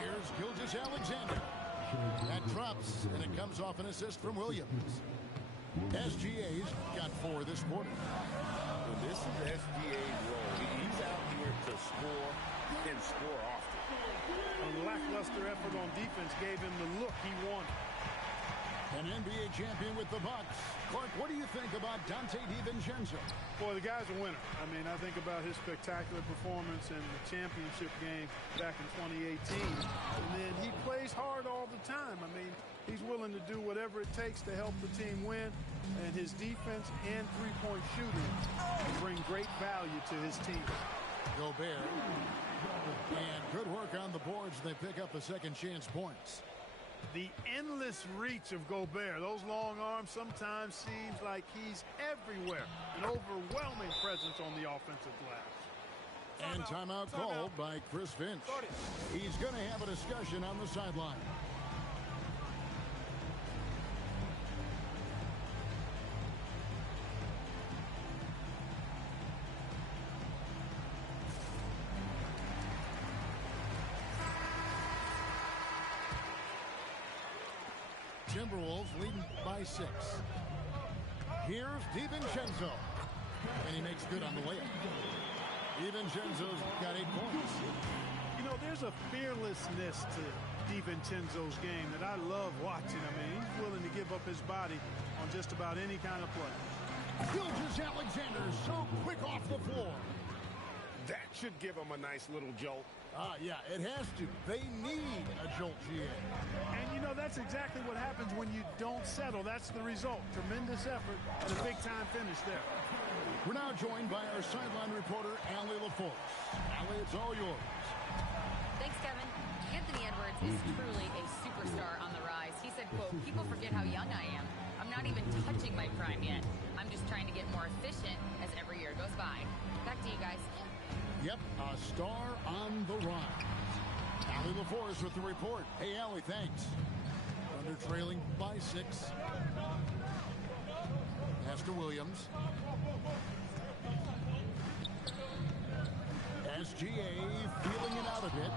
Here's Gilgeous-Alexander. That drops, and it comes off an assist from Williams. SGA's got 4 this quarter. Well, this is SGA's role. He's out here to score and score often. A lackluster effort on defense gave him the look he wanted. An NBA champion with the Bucks. Clark, what do you think about Dante DiVincenzo? Boy, the guy's a winner. I mean, I think about his spectacular performance in the championship game back in 2018. And then he plays hard all the time. I mean, he's willing to do whatever it takes to help the team win. And his defense and three-point shooting bring great value to his team. Gobert. And good work on the boards. They pick up the second chance points. The endless reach of Gobert. Those long arms sometimes seems like he's everywhere. An overwhelming presence on the offensive glass. And timeout called by Chris Finch. He's going to have a discussion on the sideline. Timberwolves leading by 6. Here's DiVincenzo. And he makes good on the layup. DiVincenzo's got 8 points. You know, there's a fearlessness to DiVincenzo's game that I love watching. I mean, he's willing to give up his body on just about any kind of play. Gilgeous-Alexander so quick off the floor. That should give him a nice little jolt. Yeah, it has to. They need a jolt, GA. And, you know, that's exactly what happens when you don't settle. That's the result. Tremendous effort and a big-time finish there. We're now joined by our sideline reporter, Allie LaForce. Allie, it's all yours. Thanks, Kevin. Anthony Edwards is truly a superstar on the rise. He said, quote, "People forget how young I am. I'm not even touching my prime yet. I'm just trying to get more efficient as every year goes by." Back to you guys. Yep, a star on the rise. Allie LaForce with the report. Hey, Allie, thanks. Thunder trailing by 6. Pass to Williams. SGA feeling it out a bit.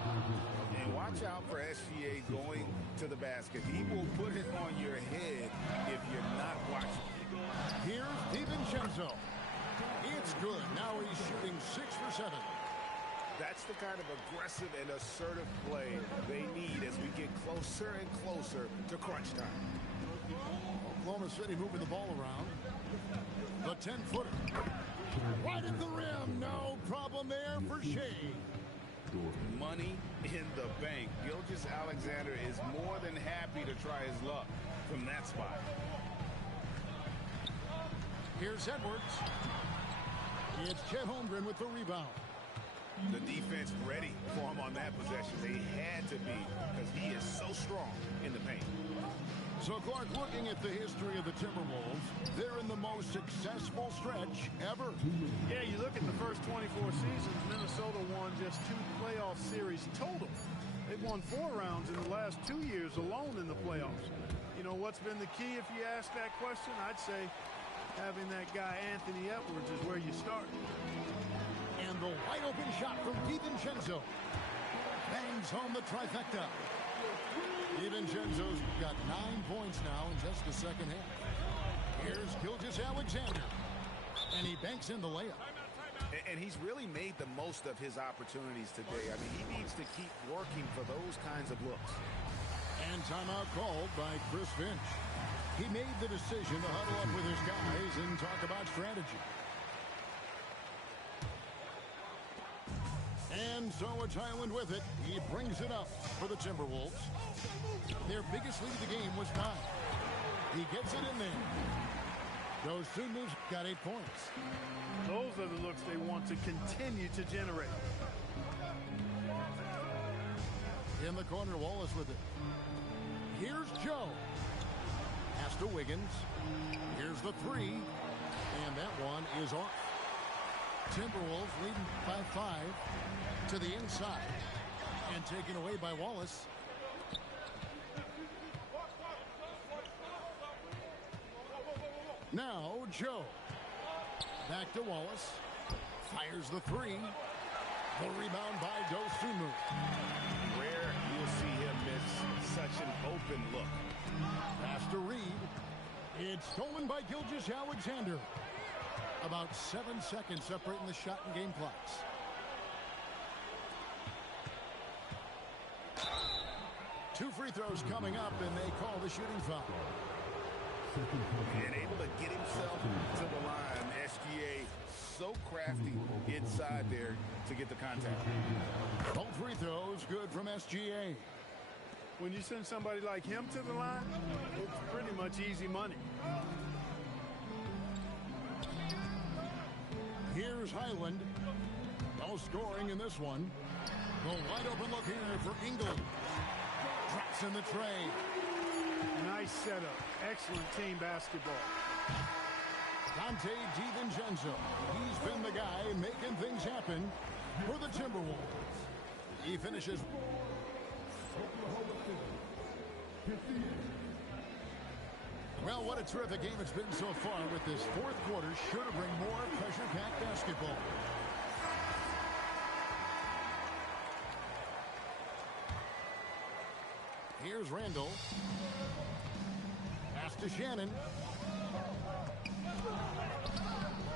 And watch out for SGA going to the basket. He will put it on your head if you're not watching. Here's DiVincenzo. It's good. Now he's shooting 6 for 7. That's the kind of aggressive and assertive play they need as we get closer and closer to crunch time. Oklahoma City moving the ball around. The 10-footer. Right at the rim. No problem there for Shea. Money in the bank. Gilgeous-Alexander is more than happy to try his luck from that spot. Here's Edwards. It's Chet Holmgren with the rebound. The defense ready for him on that possession. They had to be because he is so strong in the paint. So, Clark, looking at the history of the Timberwolves, they're in the most successful stretch ever. Yeah, you look at the first 24 seasons, Minnesota won just 2 playoff series total. They've won 4 rounds in the last 2 years alone in the playoffs. You know, what's been the key if you ask that question? I'd say having that guy Anthony Edwards is where you start. And the wide open shot from DiVincenzo. Bangs home the trifecta. DiVincenzo's got 9 points now in just the second half. Here's Gilgeous-Alexander. And he banks in the layup. And he's really made the most of his opportunities today. I mean, he needs to keep working for those kinds of looks. And timeout called by Chris Finch. He made the decision to huddle up with his guys and talk about strategy. And so it's Highland with it. He brings it up for the Timberwolves. Their biggest lead of the game was 9. He gets it in there. Those two moves got 8 points. Those are the looks they want to continue to generate. In the corner, Wallace with it. Here's Joe. Pass to Wiggins. Here's the 3. And that one is off. Timberwolves leading by 5 to the inside. And taken away by Wallace. Now, Joe. Back to Wallace. Fires the 3. The rebound by Dosunmu. Rare you'll see him miss such an open look. Pass to Reed. It's stolen by Gilgeous-Alexander. About 7 seconds separating the shot and game clocks. Two free throws coming up, and they call the shooting foul. And able to get himself to the line. SGA so crafty inside there to get the contact. Both free throws good from SGA. When you send somebody like him to the line, it's pretty much easy money. Here's Highland. No scoring in this one. The wide open look here for Ingle. Drops in the tray. Nice setup. Excellent team basketball. Dante DiVincenzo. He's been the guy making things happen for the Timberwolves. He finishes. Well, what a terrific game it's been so far with this fourth quarter. Sure to bring more pressure-packed basketball. Here's Randall. Pass to Shannon.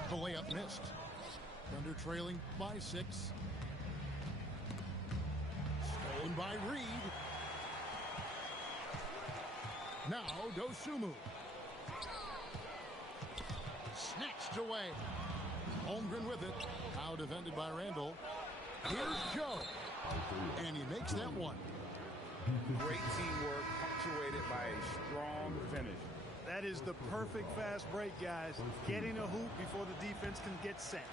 The layup missed. Thunder trailing by 6. Stolen by Reed. Now Dosunmu. Snatched away. Holmgren with it. Now defended by Randall. Here's Joe. And he makes that one. Great teamwork punctuated by a strong finish. That is the perfect fast break, guys. Getting a hoop before the defense can get set.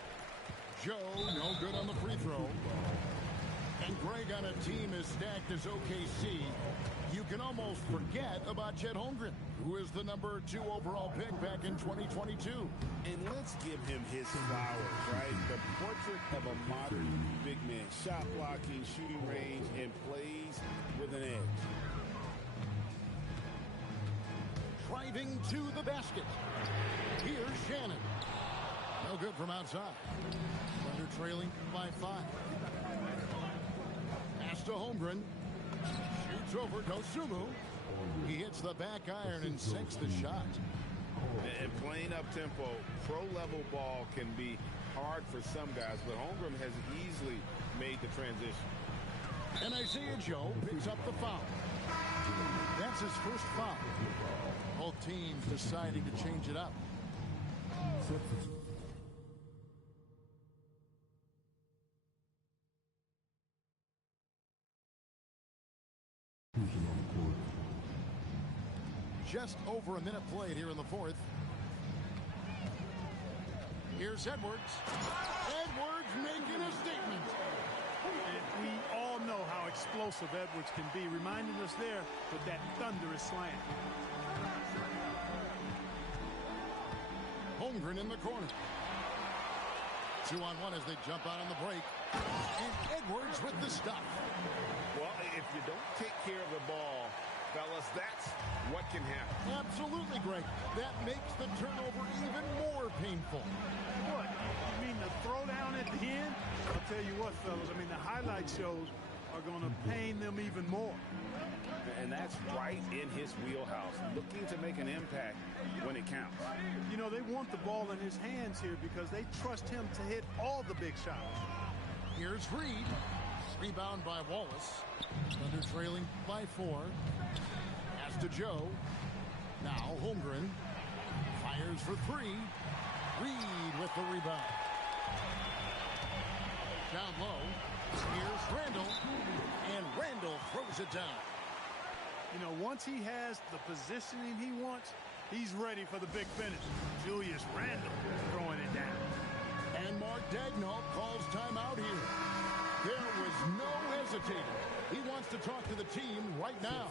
Joe, no good on the free throw. And Greg, on a team as stacked as OKC, you can almost forget about Chet Holmgren, who is the number 2 overall pick back in 2022. And let's give him his flowers, right? The portrait of a modern big man. Shot blocking, shooting range, and plays with an edge. Driving to the basket. Here's Shannon. No good from outside. Thunder trailing by 5. Pass to Holmgren. Shoots over Dosunmu. He hits the back iron and sinks the shot. And playing up tempo, pro-level ball can be hard for some guys, but Holmgren has easily made the transition. And Isaiah Joe picks up the foul. That's his first foul. Both teams deciding to change it up. Just over a minute played here in the fourth. Here's Edwards. Edwards making a statement. And we all know how explosive Edwards can be, reminding us there with that thunderous slam. Holmgren in the corner. 2-on-1 as they jump out on the break. And Edwards with the stuff. Well, if you don't take care of the ball, fellas, that's what can happen. Absolutely, Greg. That makes the turnover even more painful. What? You mean the throwdown at the end? I'll tell you what, fellas. I mean, the highlight shows are going to pain them even more. And that's right in his wheelhouse, looking to make an impact when it counts. You know, they want the ball in his hands here because they trust him to hit all the big shots. Here's Reed. Rebound by Wallace. Thunder trailing by 4. Pass to Joe. Now Holmgren fires for 3. Reed with the rebound. Down low. Here's Randall. And Randall throws it down. You know, once he has the positioning he wants, he's ready for the big finish. Julius Randall throwing it down. And Mark Daigneault calls timeout here. There was no hesitating. He wants to talk to the team right now.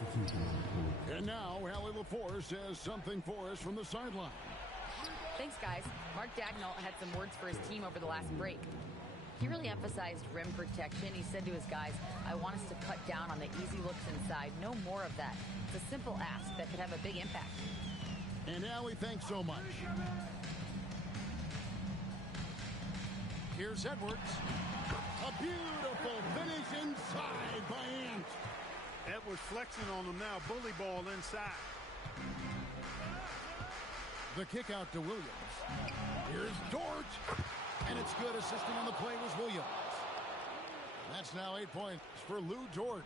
And now, Allie LaForce has something for us from the sideline. Thanks, guys. Mark Daigneault had some words for his team over the last break. He really emphasized rim protection. He said to his guys, I want us to cut down on the easy looks inside. No more of that. It's a simple ask that could have a big impact. And Allie, thanks so much. Here's Edwards. A beautiful finish inside by Ant. Edwards flexing on them now. Bully ball inside. The kick out to Williams. Here's Dort. And it's good. Assisting on the play was Williams. That's now 8 points for Lou Dort.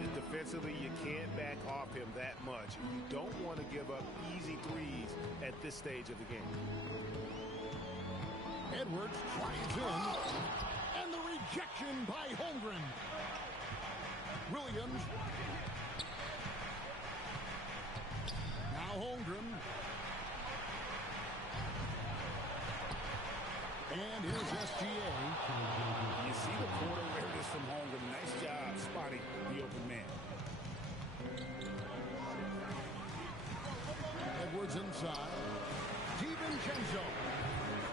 And defensively, you can't back off him that much. You don't want to give up easy threes at this stage of the game. Edwards drives in. And the rejection by Holmgren. Williams. Now Holmgren. And here's SGA. You see the court awareness from Holmgren. Nice job spotting the open man. Edwards inside. DiVincenzo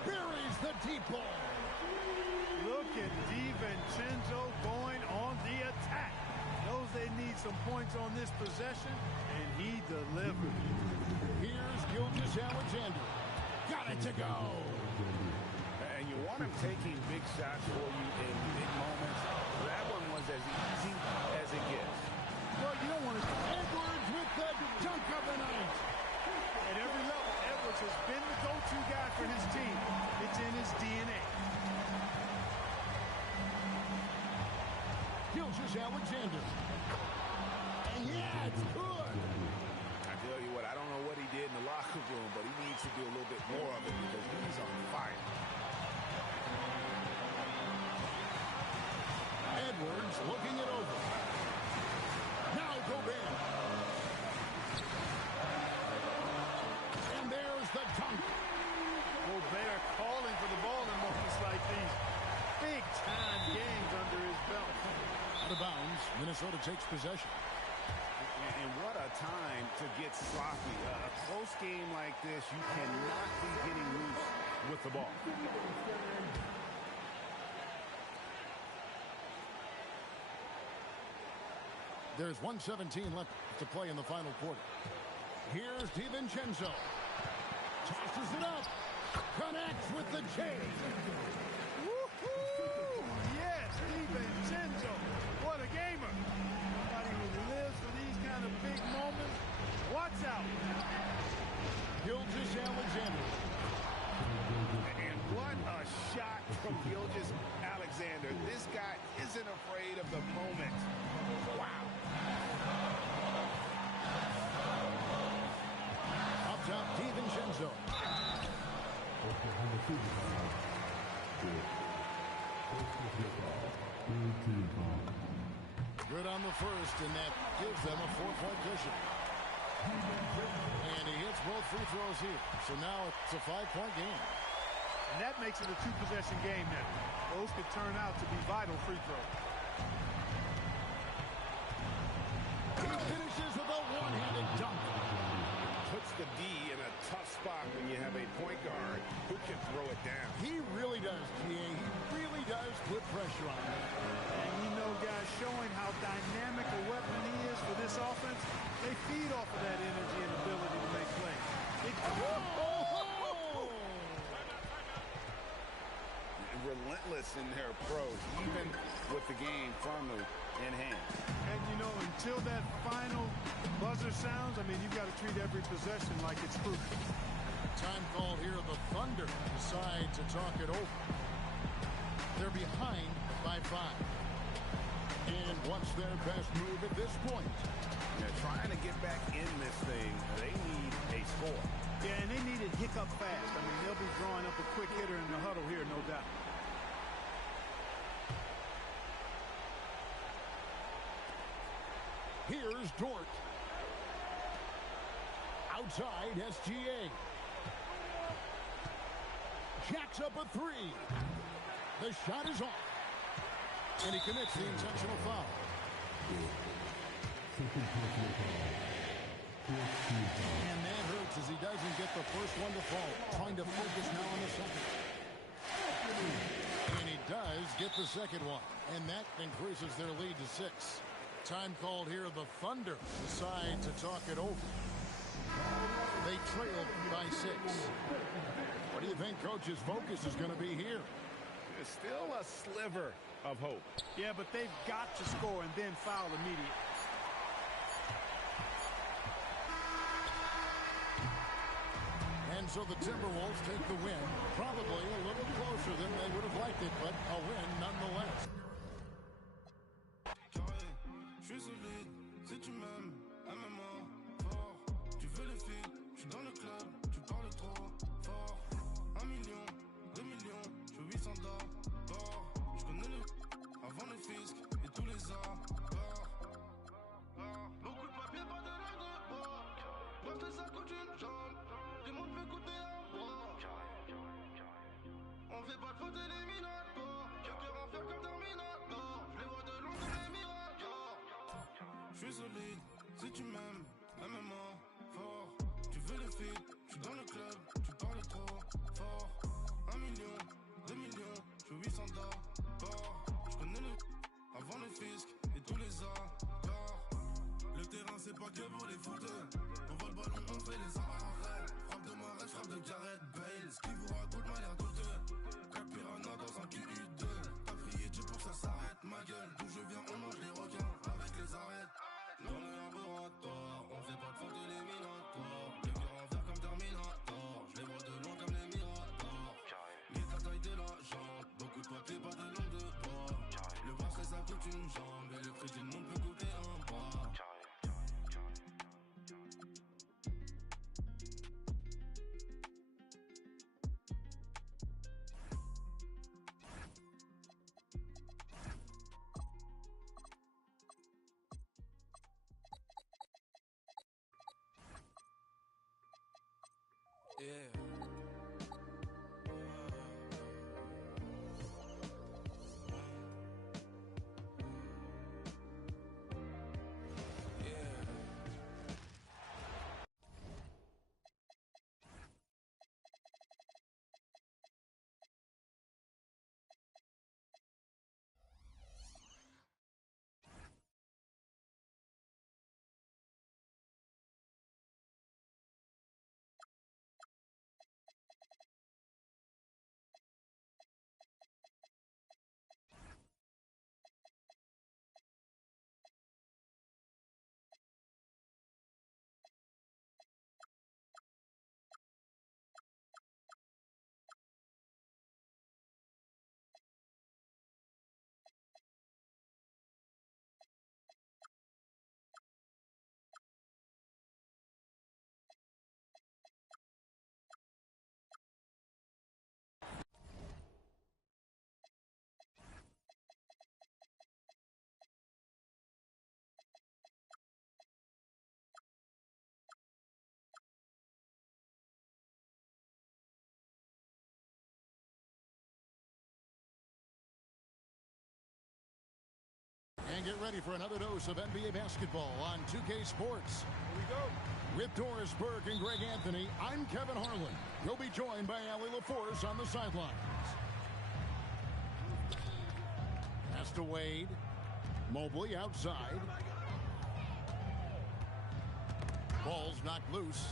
buries the deep ball. Look at DiVincenzo going on the attack. Knows they need some points on this possession, and he delivered. Here's Gilgeous-Alexander. Got it to go. And you want him taking big shots for you in big moments. That one was as easy as it gets. Well, you don't want to. Edwards with the dunk of the night. Alexander. And yeah, it's good. I tell you what, I don't know what he did in the locker room, but he needs to do a little bit more of it because he's on fire. Edwards looking it over. Now Gobert. And there's the dunk. Gobert calling for the ball in moments like these. Big-time games under his belt. Out of bounds, Minnesota takes possession. And what a time to get sloppy. A close game like this, you cannot be getting loose with the ball. There's 1:17 left to play in the final quarter. Here's DiVincenzo. Tosses it up. Connects with the J. Woo-hoo! Yes, DiVincenzo. What a gamer. Somebody who lives for these kind of big moments. Watch out. Gilgeous Alexander. And what a shot from Gilgeous Alexander. This guy isn't afraid of the moment. Wow. Up top, DiVincenzo. Good on the first, and that gives them a 4-point cushion. And he hits both free throws here. So now it's a 5-point game. And that makes it a 2-possession game now. Those could turn out to be vital free throws. He finishes with a one-handed dunk. Puts the D in a tough spot when you have a point guard who can throw it down. He really does, G.A. He really does put pressure on him. And you know, guys, showing how dynamic a weapon he is for this offense, they feed off of that energy and ability to make plays. Relentless in their approach, even with the game firmly in hand. And, you know, until that final buzzer sounds, I mean, you've got to treat every possession like it's crucial. Time call here. The Thunder decide to talk it over. They're behind by 5. And what's their best move at this point? They're trying to get back in this thing. They need a score. Yeah, and they need it hiccup fast. I mean, they'll be drawing up a quick hitter in the huddle here, no doubt. Here's Dort. Outside, SGA. Jacks up a 3. The shot is off. And he commits the intentional foul. And that hurts as he doesn't get the first one to fall. Trying to focus now on the second. And he does get the second one. And that increases their lead to 6. Time called here. The Thunder decide to talk it over. They trailed by 6. What do you think Coach's focus is going to be here? There's still a sliver of hope. Yeah, but they've got to score and then foul immediately. And so the Timberwolves take the win. Probably a little closer than they would have liked it, but a win nonetheless. Si tu m'aimes, aime-moi fort. Tu veux le feed, je suis dans le club, tu parles trop fort. 1 million, 2 millions, je suis 800 d'abord. Je connais le avant le fisc et tous les accords. Le terrain c'est pas que pour les footeux. On voit le ballon, on fait les arrêts. Frappe de Marais, frappe de Gareth Bale. Ce qui vous raconte m'a l'air douteux. Cap Piranha dans un QU2. T'as prié Dieu pour que ça s'arrête, ma gueule. D'où je viens, on mange les requins avec les arêtes. Dans le laboratoire, on fait pas de faute éliminatoire. Le cœur en fer comme Terminator. Je les vois de loin comme les Miradors. Guette la taille de la jambe. Beaucoup de papier, pas de langue de bois. Le bracelet ça coûte une jambe. Et le prix d'une And get ready for another dose of NBA basketball on 2K Sports. Here we go. With Doris Burke and Greg Anthony, I'm Kevin Harlan. You'll be joined by Allie LaForce on the sidelines. Pass to Wade. Mobley outside. Ball's knocked loose.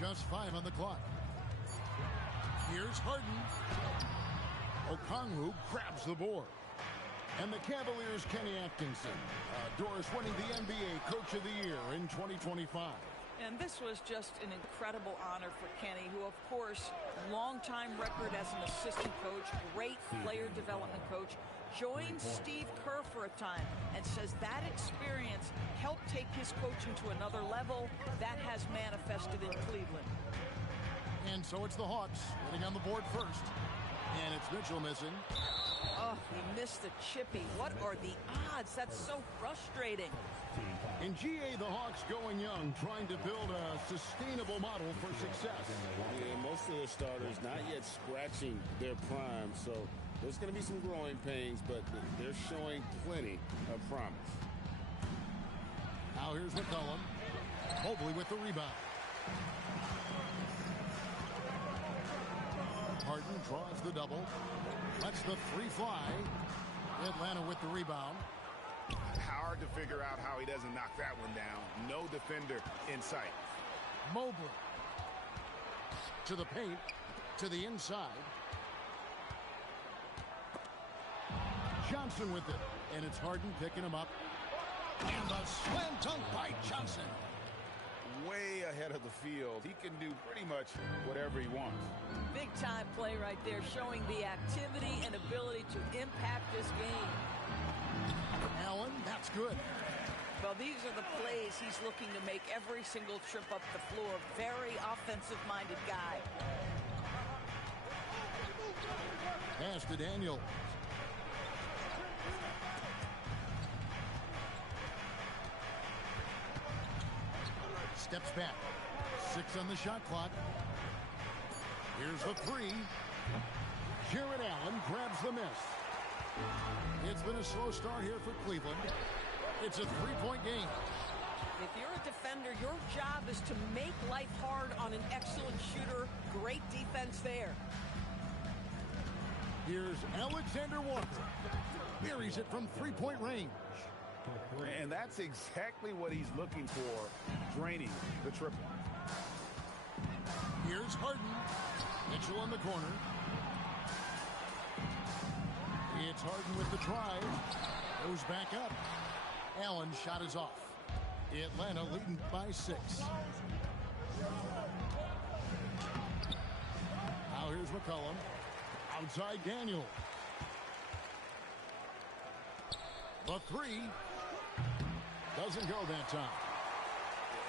Just 5 on the clock. Here's Harden. Okongwu grabs the board. And the Cavaliers' Kenny Atkinson. Doris winning the NBA Coach of the Year in 2025. And this was just an incredible honor for Kenny, who, of course, longtime record as an assistant coach, great player development coach, joined Steve Kerr for a time and says that experience helped take his coaching to another level. That has manifested in Cleveland. And so it's the Hawks getting on the board first. And it's Mitchell missing. Oh, he missed the chippy. What are the odds? That's so frustrating. In GA, the Hawks going young, trying to build a sustainable model for success. Yeah, most of their starters not yet scratching their prime, so there's going to be some growing pains, but they're showing plenty of promise. Now here's McCollum. Mobley with the rebound. Harden draws the double. Lets the three fly. Atlanta with the rebound. Hard to figure out how he doesn't knock that one down. No defender in sight. Mobley. To the paint. To the inside. Johnson with it. And it's Harden picking him up. And the slam dunk by Johnson. Way ahead of the field. He can do pretty much whatever he wants. Big time play right there, showing the activity and ability to impact this game. Allen, that's good. Well, these are the plays he's looking to make every single trip up the floor. Very offensive-minded guy. Pass to Daniel. Steps back. 6 on the shot clock. Here's the three. Jarrett Allen grabs the miss. It's been a slow start here for Cleveland. It's a three-point game. If you're a defender, your job is to make life hard on an excellent shooter. Great defense there. Here's Alexander Walker. Buries it from three-point range. And that's exactly what he's looking for, draining the triple. Here's Harden. Mitchell in the corner. It's Harden with the drive. Goes back up. Allen's shot is off. Atlanta leading by 6. Now here's McCollum. Outside Daniel. The three. Doesn't go that time.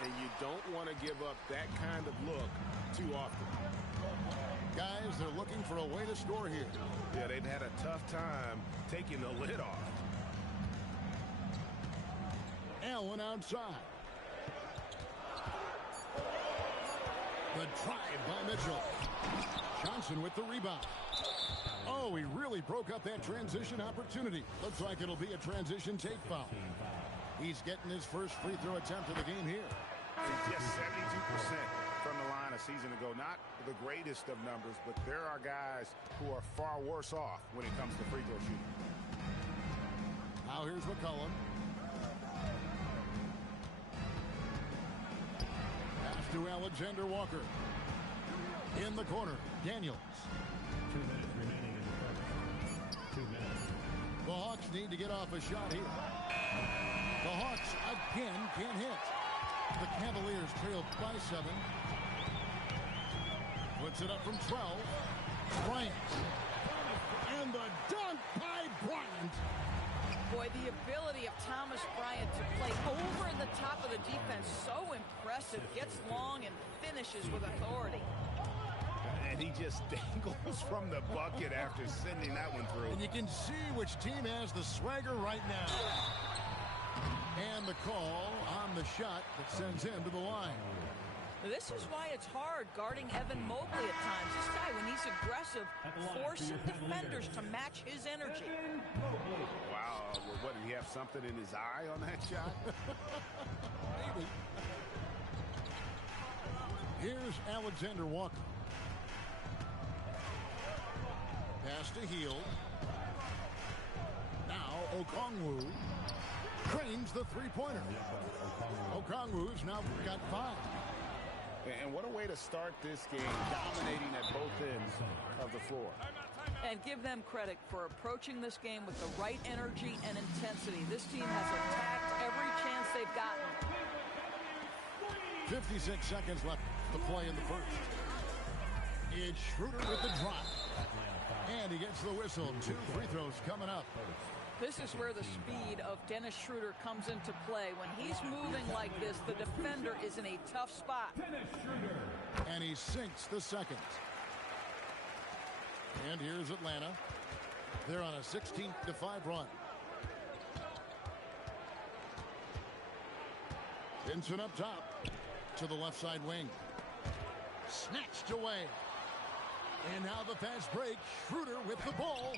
And you don't want to give up that kind of look too often. Guys, they're looking for a way to score here. Yeah, they've had a tough time taking the lid off. Allen outside. The drive by Mitchell. Johnson with the rebound. Oh, he really broke up that transition opportunity. Looks like it'll be a transition take foul. He's getting his first free throw attempt of the game here. It's just 72% from the line a season ago. Not the greatest of numbers, but there are guys who are far worse off when it comes to free throw shooting. Now here's McCollum. Pass to Alexander Walker. In the corner, Daniels. 2 minutes remaining in the quarter. 2 minutes. The Hawks need to get off a shot here. The Hawks again can't hit. The Cavaliers trail by 7. Puts it up from 12. Bryant. And the dunk by Bryant. Boy, the ability of Thomas Bryant to play over the top of the defense, so impressive. Gets long and finishes with authority. And he just dangles from the bucket after sending that one through. And you can see which team has the swagger right now. And the call on the shot that sends him to the line. This is why it's hard guarding Evan Mobley at times. This guy, when he's aggressive, forcing defenders to match his energy. Wow. Well, what, did he have something in his eye on that shot? Maybe. Here's Alexander Walker. Pass to Hield. Now Okongwu cranes the three-pointer. Okongwu's now got 5. And what a way to start this game, dominating at both ends of the floor. And give them credit for approaching this game with the right energy and intensity. This team has attacked every chance they've gotten. 56 seconds left to play in the first. It's Schroeder with the drive. And he gets the whistle. 2 free throws coming up. This is where the speed of Dennis Schroeder comes into play. When he's moving like this, the defender is in a tough spot. And he sinks the second. And here's Atlanta. They're on a 16-5 run. Vincent up top to the left side wing. Snatched away. And now the fast break. Schroeder with the ball.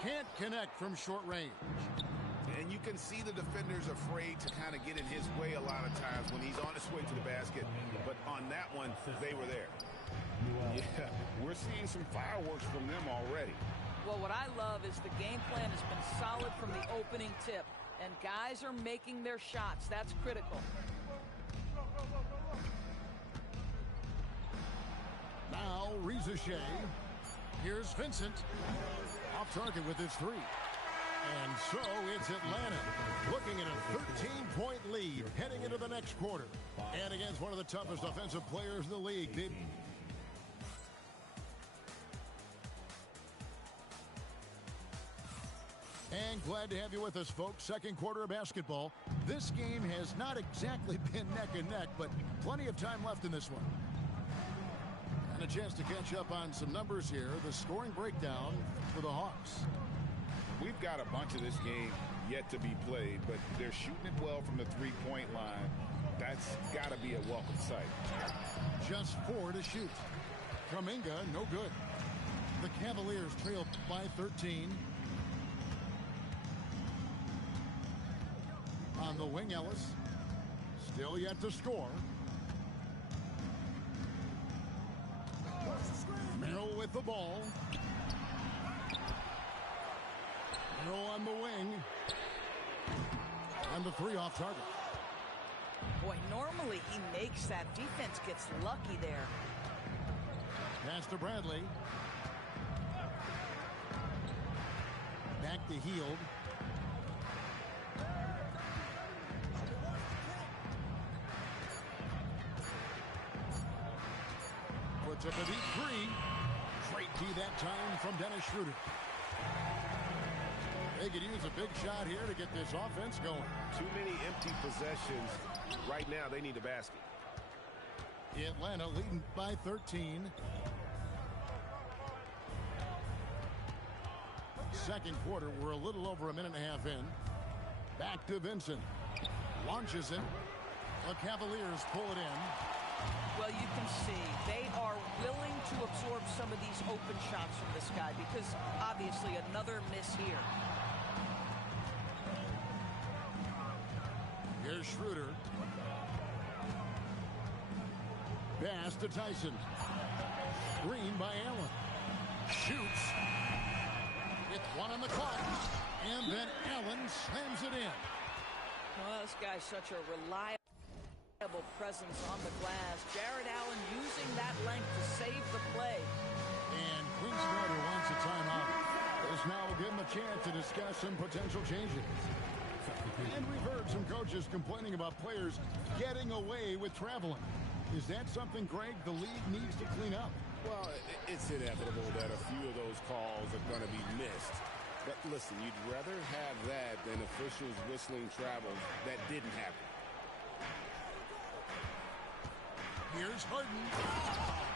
Can't connect from short range. And you can see the defenders afraid to kind of get in his way a lot of times when he's on his way to the basket. But on that one, they were there. Yeah, we're seeing some fireworks from them already. Well, what I love is the game plan has been solid from the opening tip. And guys are making their shots. That's critical. Now, Rizachet. Here's Vincent. Off target with his 3. And so it's Atlanta looking at a 13-point lead heading into the next quarter. And against one of the toughest offensive players in the league. And glad to have you with us, folks. Second quarter of basketball. This game has not exactly been neck and neck, but plenty of time left in this one. And a chance to catch up on some numbers here. The scoring breakdown for the Hawks. We've got a bunch of this game yet to be played, but they're shooting it well from the three-point line. That's got to be a welcome sight. Just 4 to shoot. Kuminga, no good. The Cavaliers trail by 13. On the wing, Ellis. Still yet to score. Merrill with the ball. Merrill on the wing. And the 3 off target. Boy, normally he makes that. Defense gets lucky there. Pass to Bradley. Back to Hield. Puts up a deep 3. Great D that time from Dennis Schroeder. They could use a big shot here to get this offense going. Too many empty possessions. Right now, they need a basket. Atlanta leading by 13. Second quarter, we're a little over a minute and a half in. Back to Vincent. Launches it. The Cavaliers pull it in. Well, you can see they are willing to absorb some of these open shots from this guy because obviously another miss here. Here's Schroeder. Pass to Tyson. Screen by Allen. Shoots. With one on the clock. And then Allen slams it in. Well, this guy's such a reliable presence on the glass. Jared Allen using that length to save the play. And Quinn Snyder wants a timeout. This now will give him a chance to discuss some potential changes. And we've heard some coaches complaining about players getting away with traveling. Is that something, Greg, the league needs to clean up? Well, it's inevitable that a few of those calls are going to be missed. But listen, you'd rather have that than officials whistling travel that didn't happen. Here's Harden.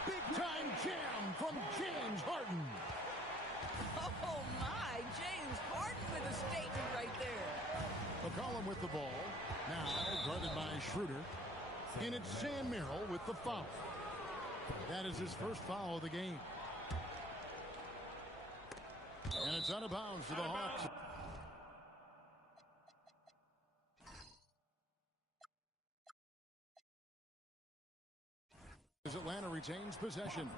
Big-time jam from James Harden. Oh, my. James Harden with a statement right there. McCollum with the ball. Now guarded by Schroeder. And it's Sam Merrill with the foul. That is his first foul of the game. And it's out of bounds for the Hawks. As Atlanta retains possession.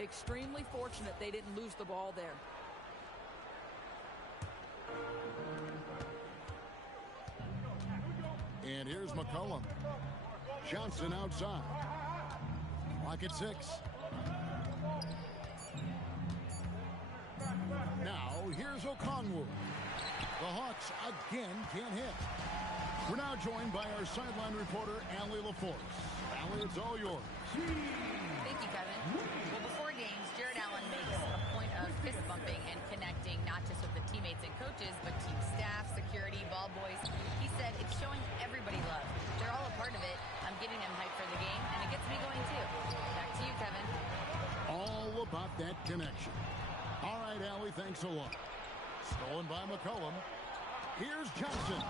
Extremely fortunate they didn't lose the ball there. And here's McCollum. Johnson outside. Clock at 6. Now, here's Okongwu. The Hawks again can't hit. We're now joined by our sideline reporter, Allie LaForce. Allie, it's all yours. Thank you, Kevin. Well, before games, Jared Allen makes a point of fist bumping and connecting not just with the teammates and coaches, but team staff, security, ball boys. He said it's showing everybody love. They're all a part of it. I'm getting them hyped for the game, and it gets me going too. Back to you, Kevin. All about that connection. All right, Allie, thanks a lot. Stolen by McCollum. Here's Johnson.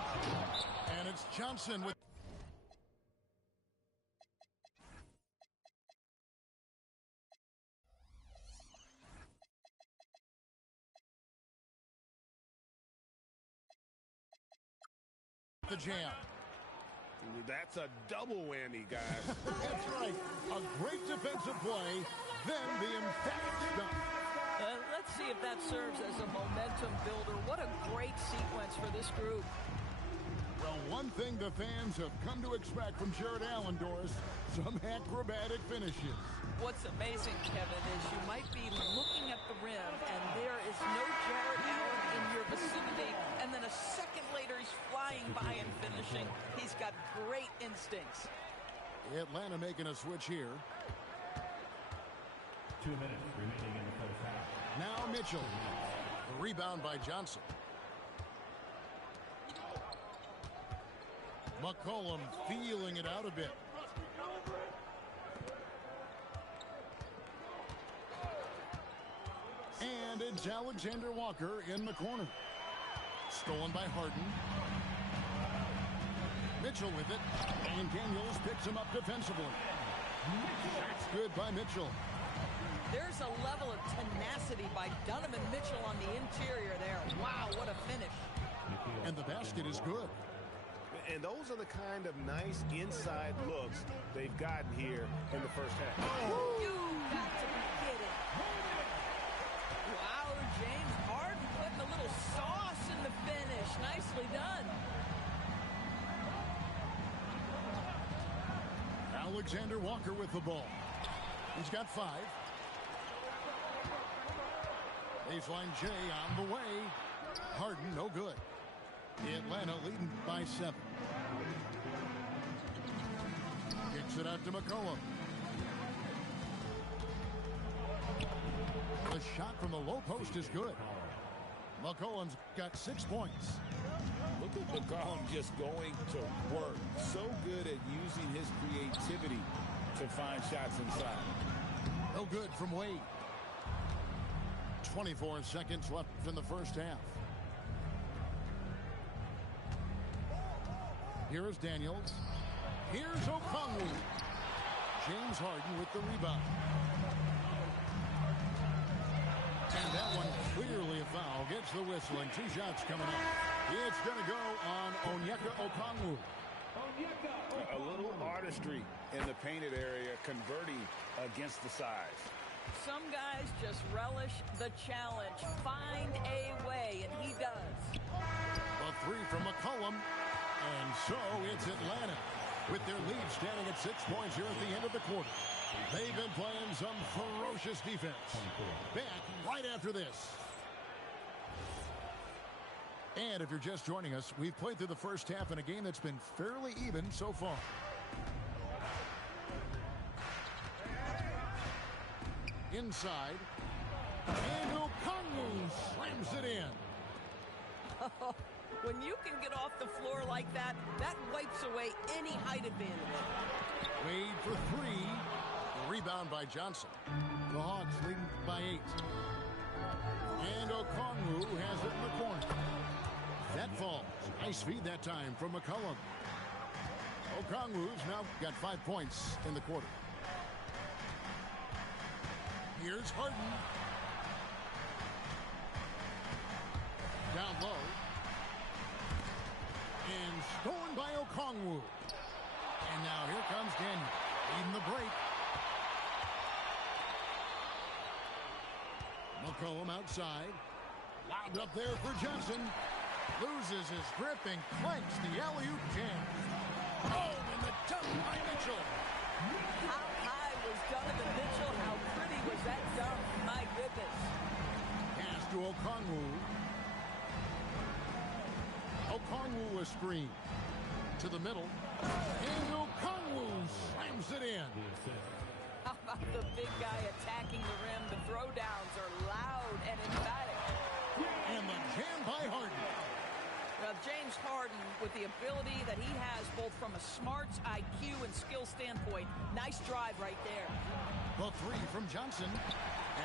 And it's Johnson with... the jam. That's a double whammy, guys. That's right. A great defensive play, then the emphatic stop. Let's see if that serves as a momentum builder. What a great sequence for this group. Well, one thing the fans have come to expect from Jared Allen, Doris, some acrobatic finishes. What's amazing, Kevin, is you might be looking at the rim, and there is no Jared Allen in your vicinity, and then a second later he's flying by and finishing. He's got great instincts. Atlanta making a switch here. 2 minutes remaining in the first half. Now Mitchell. The rebound by Johnson. McCollum feeling it out a bit. And it's Alexander Walker in the corner. Stolen by Harden. Mitchell with it. And Daniels picks him up defensively. That's good by Mitchell. There's a level of tenacity by Donovan Mitchell on the interior there. Wow, what a finish. And the basket is good. And those are the kind of nice inside looks they've gotten here in the first half. Oh. You got to be kidding. Wow, James Harden putting a little sauce in the finish. Nicely done. Alexander Walker with the ball. He's got 5. Baseline J on the way. Harden, no good. Atlanta leading by 7. Kicks it out to McCollum. The shot from the low post is good. McCollum's got 6 points. Look at McCollum just going to work. So good at using his creativity to find shots inside. No good from Wade. 24 seconds left in the first half. Here is Daniels. Here's Okongwu. James Harden with the rebound. And that one clearly a foul. Gets the whistle and 2 shots coming up. It's going to go on Onyeka Okongwu. A little artistry in the painted area, converting against the size. Some guys just relish the challenge. Find a way, and he does. A 3 from McCollum. And so it's Atlanta with their lead standing at 6 points here at the end of the quarter. They've been playing some ferocious defense. Back right after this. And if you're just joining us, we've played through the first half in a game that's been fairly even so far. Inside. And Okongwu slams it in. When you can get off the floor like that, that wipes away any height advantage. Wade for 3. Rebound by Johnson. The Hawks lead by 8. And Okongwu has it in the corner. That falls. Nice feed that time from McCollum. Okongwu's now got 5 points in the quarter. Here's Harden. Down low. And stolen by Okongwu. And now here comes Daniel. Leading the break. McCollum outside. Lobbed up there for Johnson. Loses his grip and clanks the alley-oop jam. Oh, and the dunk by Mitchell. How high was Donovan Mitchell? How pretty was that dunk? My goodness. Pass to Okongwu. Okongwu a screen. To the middle. And Okongwu slams it in. How about the big guy attacking the rim? The throwdowns are loud and emphatic. And the jam by Harden. James Harden, with the ability that he has both from a smarts, IQ, and skill standpoint, nice drive right there. The 3 from Johnson.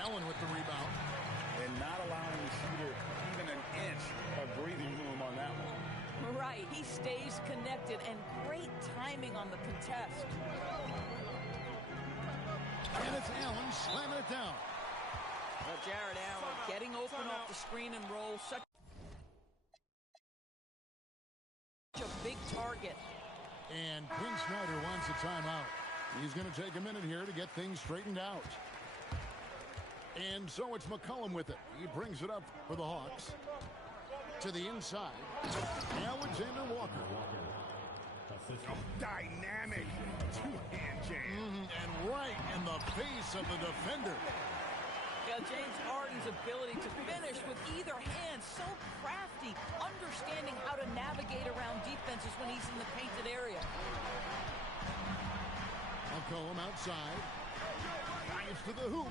Allen with the rebound. And not allowing the shooter even an inch of breathing room on that one. Right, he stays connected, and great timing on the contest. And it's Allen slamming it down. Jared Allen getting open off the screen and roll. Such a big target. And Quinn Snyder wants a timeout. He's going to take a minute here to get things straightened out. And so it's McCollum with it. He brings it up for the Hawks. To the inside. Alexander Walker. Dynamic two-hand jam. And right in the face of the defender. James Harden's ability to finish with either hand, so crafty, understanding how to navigate around defenses when he's in the painted area. McCollum outside. Drives to the hoop.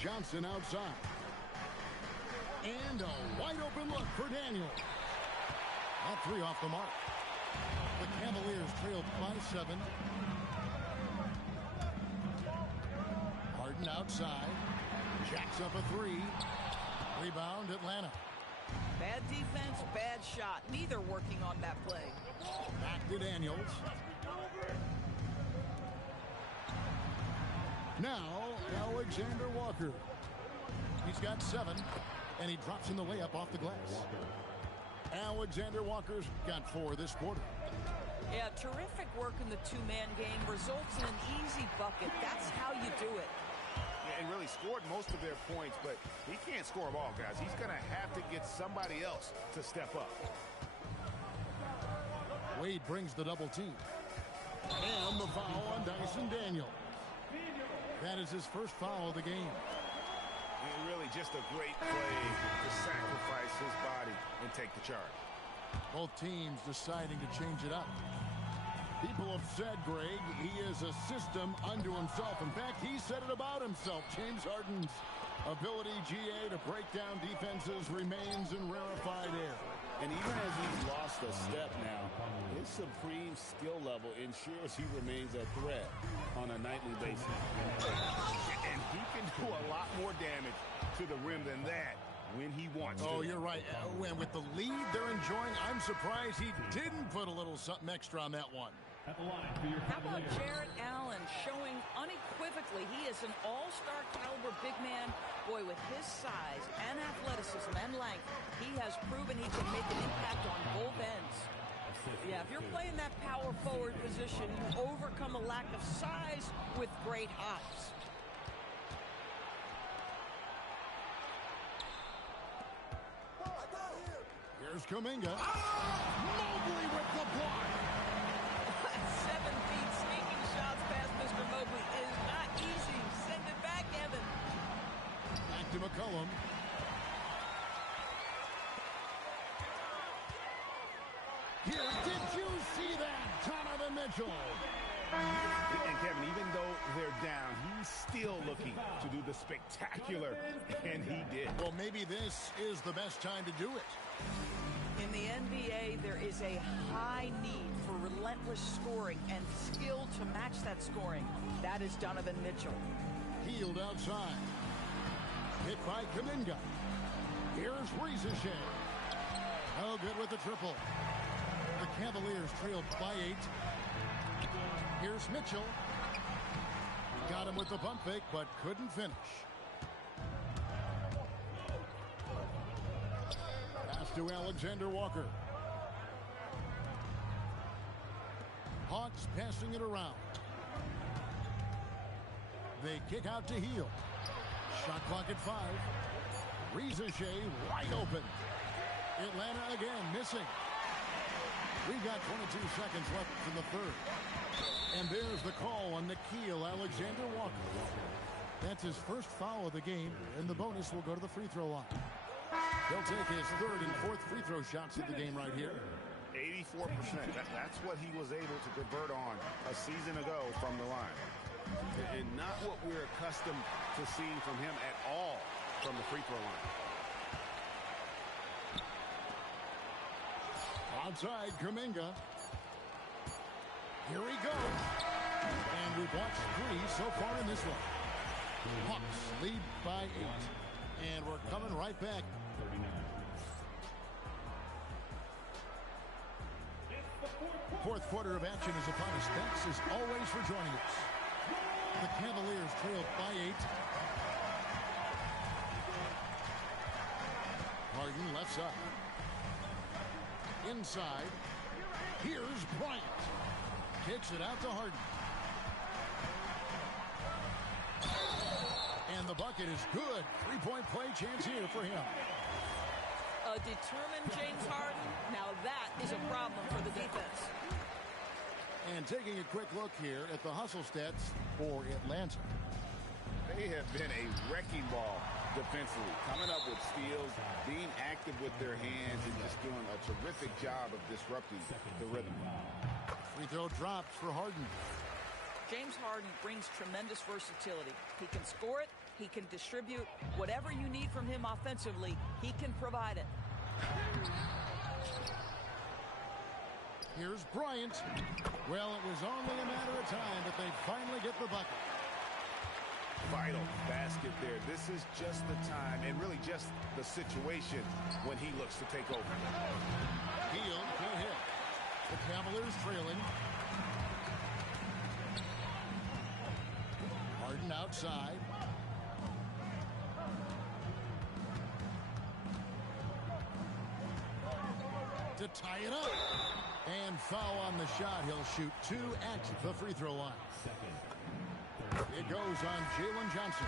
Johnson outside. And a wide open look for Daniel. That 3 off the mark. The Cavaliers trailed by 7. Harden outside. Jacks up a 3. Rebound, Atlanta. Bad defense, bad shot. Neither working on that play. Back to Daniels. Now, Alexander Walker. He's got 7, and he drops in the layup off the glass. Alexander Walker's got 4 this quarter. Yeah, terrific work in the two-man game. Results in an easy bucket. That's how you do it. And really scored most of their points, but he can't score them all, guys. He's going to have to get somebody else to step up. Wade brings the double team. And the foul on Dyson Daniel. That is his first foul of the game. And really just a great play to sacrifice his body and take the charge. Both teams deciding to change it up. People have said, Greg, he is a system unto himself. In fact, he said it about himself. James Harden's ability, GA, to break down defenses remains in rarefied air. And even as he's lost a step now, his supreme skill level ensures he remains a threat on a nightly basis. And he can do a lot more damage to the rim than that when he wants to. Oh, you're right. And with the lead they're enjoying, I'm surprised he didn't put a little something extra on that one. At the line for your How about Cavaliers. Jarrett Allen showing unequivocally he is an all-star caliber big man. Boy, with his size and athleticism and length, he has proven he can make an impact on both ends. Yeah, if you're playing that power forward position, you overcome a lack of size with great hops. Here's Kuminga. Mobley with the block. 7 feet sneaking shots past Mr. Mobley is not easy. Send it back, Evan. Back to McCollum. Here, did you see that? Donovan Mitchell. And Kevin, even though they're down, he's still looking to do the spectacular, and he did. Well, maybe this is the best time to do it. In the NBA, there is a high need for relentless scoring and skill to match that scoring. That is Donovan Mitchell. Healed outside. Hit by Kuminga. Here's Riza. Oh, good with the triple. The Cavaliers trailed by 8. Here's Mitchell. Got him with the pump fake, but couldn't finish. Pass to Alexander Walker. Hawks passing it around. They kick out to Hield. Shot clock at 5. Riza wide open. Atlanta again missing. We've got 22 seconds left in the third. And there's the call on Nickeil Alexander-Walker. That's his first foul of the game, and the bonus will go to the free throw line. He'll take his third and fourth free throw shots of the game right here. 84%. That's what he was able to convert on a season ago from the line. And not what we're accustomed to seeing from him at all from the free throw line. Outside, Kuminga. Here he goes. And we've watched 3 so far in this one. Hawks lead by 8. And we're coming right back. Fourth quarter of action is upon us. Thanks as always for joining us. The Cavaliers trailed by 8. Harden left side. Inside. Here's Bryant. Kicks it out to Harden. And the bucket is good. 3-point play chance here for him. A determined James Harden. Now that is a problem for the defense. And taking a quick look here at the hustle stats for Atlanta. They have been a wrecking ball defensively, coming up with steals, being active with their hands, and just doing a terrific job of disrupting the rhythm. Free throw drops for Harden. James Harden brings tremendous versatility. He can score it. He can distribute. Whatever you need from him offensively, he can provide it. Here's Bryant. Well, it was only a matter of time, but they finally get the bucket. Vital basket there. This is just the time and really just the situation when he looks to take over. Hield can't hit. The Cavaliers trailing. Harden outside. To tie it up. And foul on the shot. He'll shoot 2 at the free throw line. It goes on Jalen Johnson.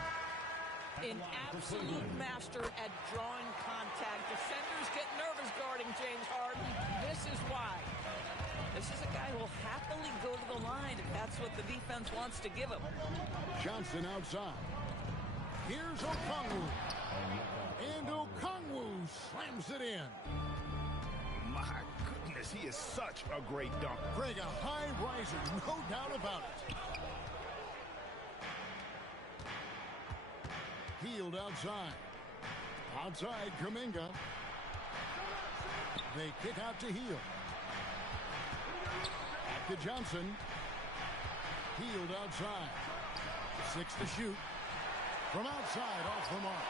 An absolute master at drawing contact. Defenders get nervous guarding James Harden. This is why. This is a guy who will happily go to the line if that's what the defense wants to give him. Johnson outside. Here's Okongwu. And Okongwu slams it in. My goodness, he is such a great dunker. Greg, a high riser, no doubt about it. Hield outside. Outside, Kuminga. They kick out to Hield. Back to Johnson. Hield outside. 6 to shoot. From outside, off the mark.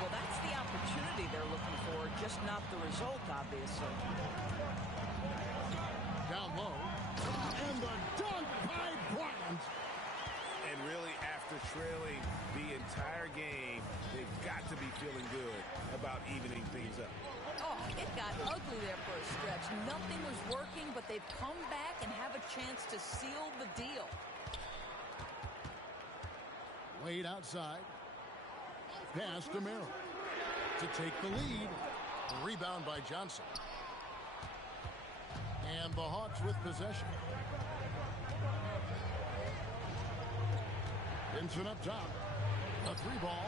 Well, that's the opportunity they're looking for, just not the result, obviously. Down low. And exactly there for a stretch. Nothing was working, but they've come back and have a chance to seal the deal. Wade outside. Pass to Merrill to take the lead. Rebound by Johnson. And the Hawks with possession. Vincent up top. A three ball.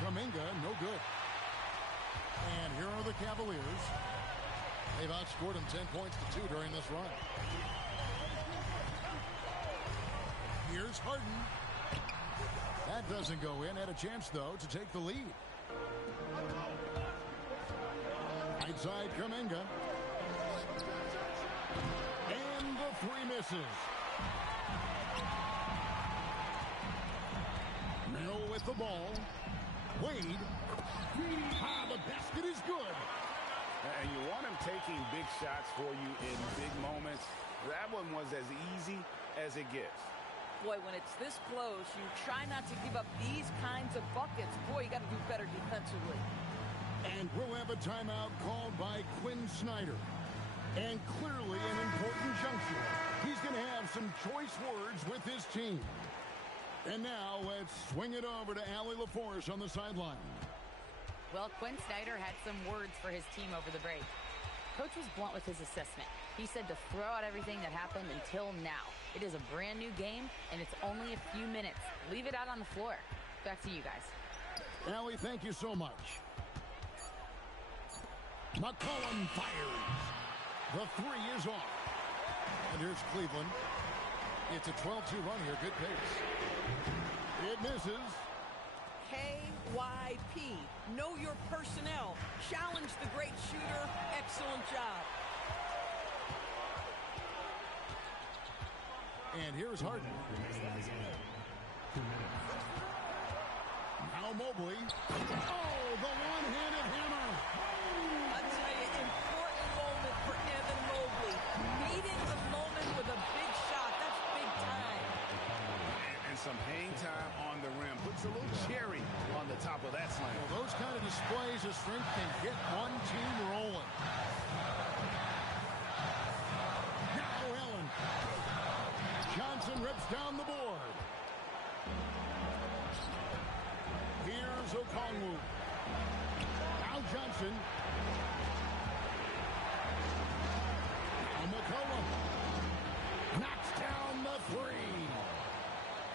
Kuminga, no good. And here are the Cavaliers. They've outscored them 10 points to 2 during this run. Here's Harden. That doesn't go in. Had a chance, though, to take the lead. Right side, Kuminga. And the three misses. Merrill with the ball. Wade. The basket is good. And you want him taking big shots for you in big moments. That one was as easy as it gets. Boy, when it's this close, you try not to give up these kinds of buckets. Boy, you got to do better defensively. And we'll have a timeout called by Quinn Snyder. And clearly an important juncture. He's going to have some choice words with his team. And now let's swing it over to Allie LaForce on the sideline. Well, Quinn Snyder had some words for his team over the break. Coach was blunt with his assessment. He said to throw out everything that happened until now. It is a brand new game, and it's only a few minutes. Leave it out on the floor. Back to you guys. Allie, thank you so much. McCollum fires. The three is off. And here's Cleveland. It's a 12-2 run here. Good pace. It misses. KYP. Know your personnel. Challenge the great shooter. Excellent job. And here's Harden. Now Mobley. Oh, the one-handed hammer. I tell you, important moment for Evan Mobley. Meeting the moment with a big shot. That's big time. And some hang time on the rim. Puts a little cherry on the top of that slam. Well, those kind of displays of strength can get one team rolling. Now Allen. Johnson rips down the board. Here's Okongwu. Now Johnson. Now McCollum. Knocks down the three.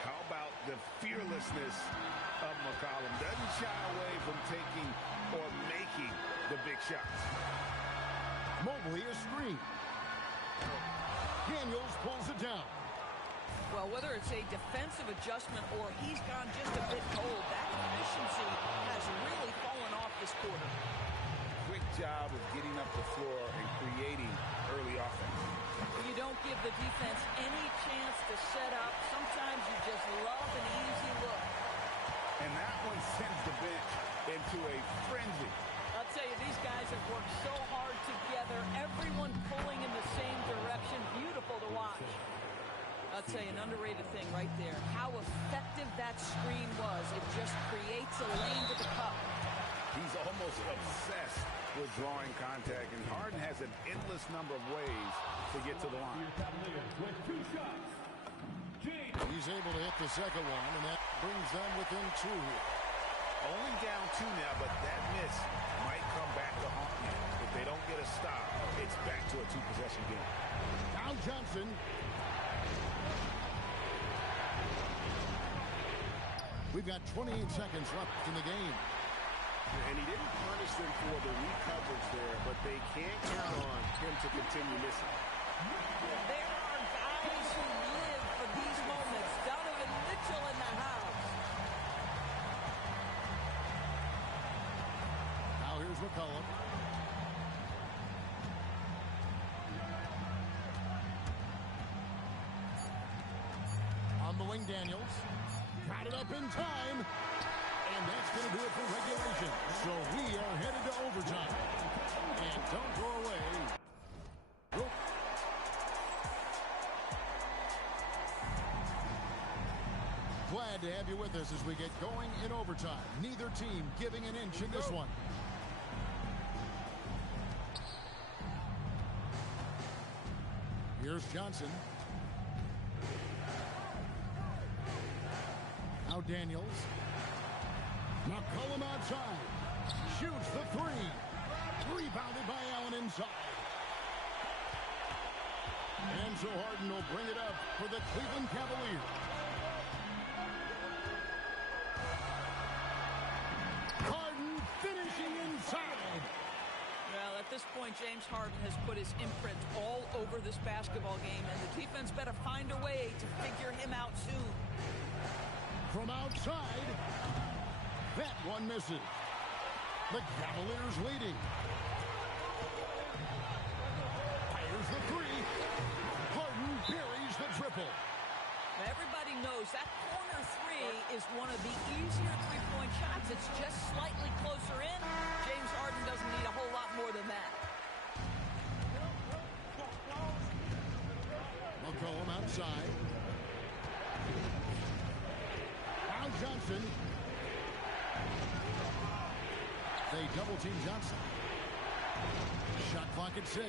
How about the fearlessness of McCollum? Doesn't shy away from taking or making the big shots. Mobley a screen. Daniels pulls it down. Well, whether it's a defensive adjustment or he's gone just a bit cold, that efficiency has really fallen off this quarter. Quick job of getting up the floor and creating early offense. You don't give the defense any chance to set up. Sometimes you just love an easy look. And that one sends the bench into a frenzy. I'll tell you, these guys have worked so hard together. Everyone pulling in the same direction. Beautiful to watch. I'll tell you, an underrated thing right there. How effective that screen was. It just creates a lane to the cup. He's almost obsessed with drawing contact, and Harden has an endless number of ways to get to the line. He's able to hit the second one, and that brings them within two here. Only down two now, but that miss might come back to haunt you. If they don't get a stop, it's back to a two-possession game. Now Johnson. We've got 28 seconds left in the game. And he didn't punish them for the weak coverage there, but they can't count on him to continue missing. There are guys who live for these moments. Donovan Mitchell in the house. Now here's McCollum. On the wing, Daniels. Got it up in time. And that's going to do it for regulation. So we are headed to overtime. And don't go away. Nope. Glad to have you with us as we get going in overtime. Neither team giving an inch in this one. Here's Johnson. Now Daniels. McCollum outside. Shoots the three. Rebounded by Allen inside. And so Harden will bring it up for the Cleveland Cavaliers. Harden finishing inside. Well, at this point, James Harden has put his imprint all over this basketball game, and the defense better find a way to figure him out soon. From outside, that one misses. The Cavaliers leading. Fires the three. Harden buries the triple. Everybody knows that corner three is one of the easier three-point shots. It's just slightly closer in. James Harden doesn't need a whole lot more than that. McCollum outside. Now Johnson. They double-team Johnson. Shot clock at 6.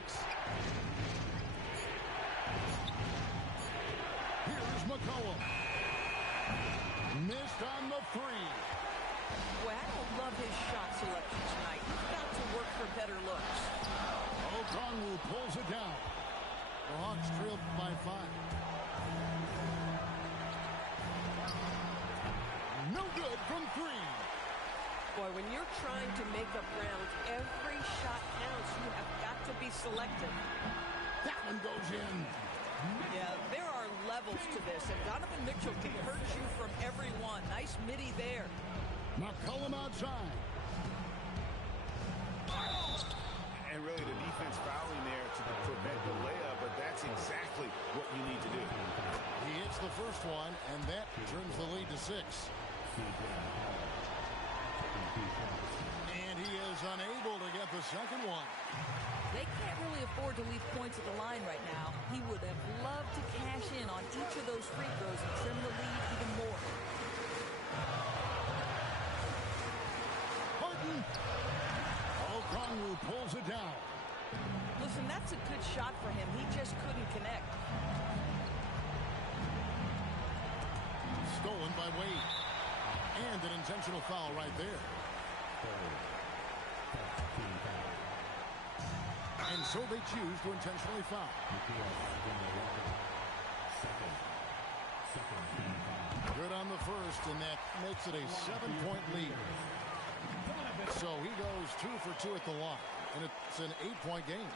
Here's McCollum. Missed on the three. Boy, I don't love his shot selection tonight. He's got to work for better looks. Okongwu pulls it down. The Hawks trailed by 5. No good from 3. Boy, when you're trying to make up ground, every shot counts. You have got to be selective. That one goes in. Yeah, there are levels to this, and Donovan Mitchell can hurt you from every one. Nice midi there. McCollum outside. And really the defense fouling there to prevent the layup, but that's exactly what you need to do. He hits the first one, and that turns the lead to 6. And he is unable to get the second one. They can't really afford to leave points at the line right now. He would have loved to cash in on each of those free throws and trim the lead even more. Harden. Okongwu pulls it down. Listen, that's a good shot for him. He just couldn't connect. Stolen by Wade. And an intentional foul right there. And so they choose to intentionally foul. Good on the first, and that makes it a 7-point lead. So he goes 2 for 2 at the line, and it's an 8-point game.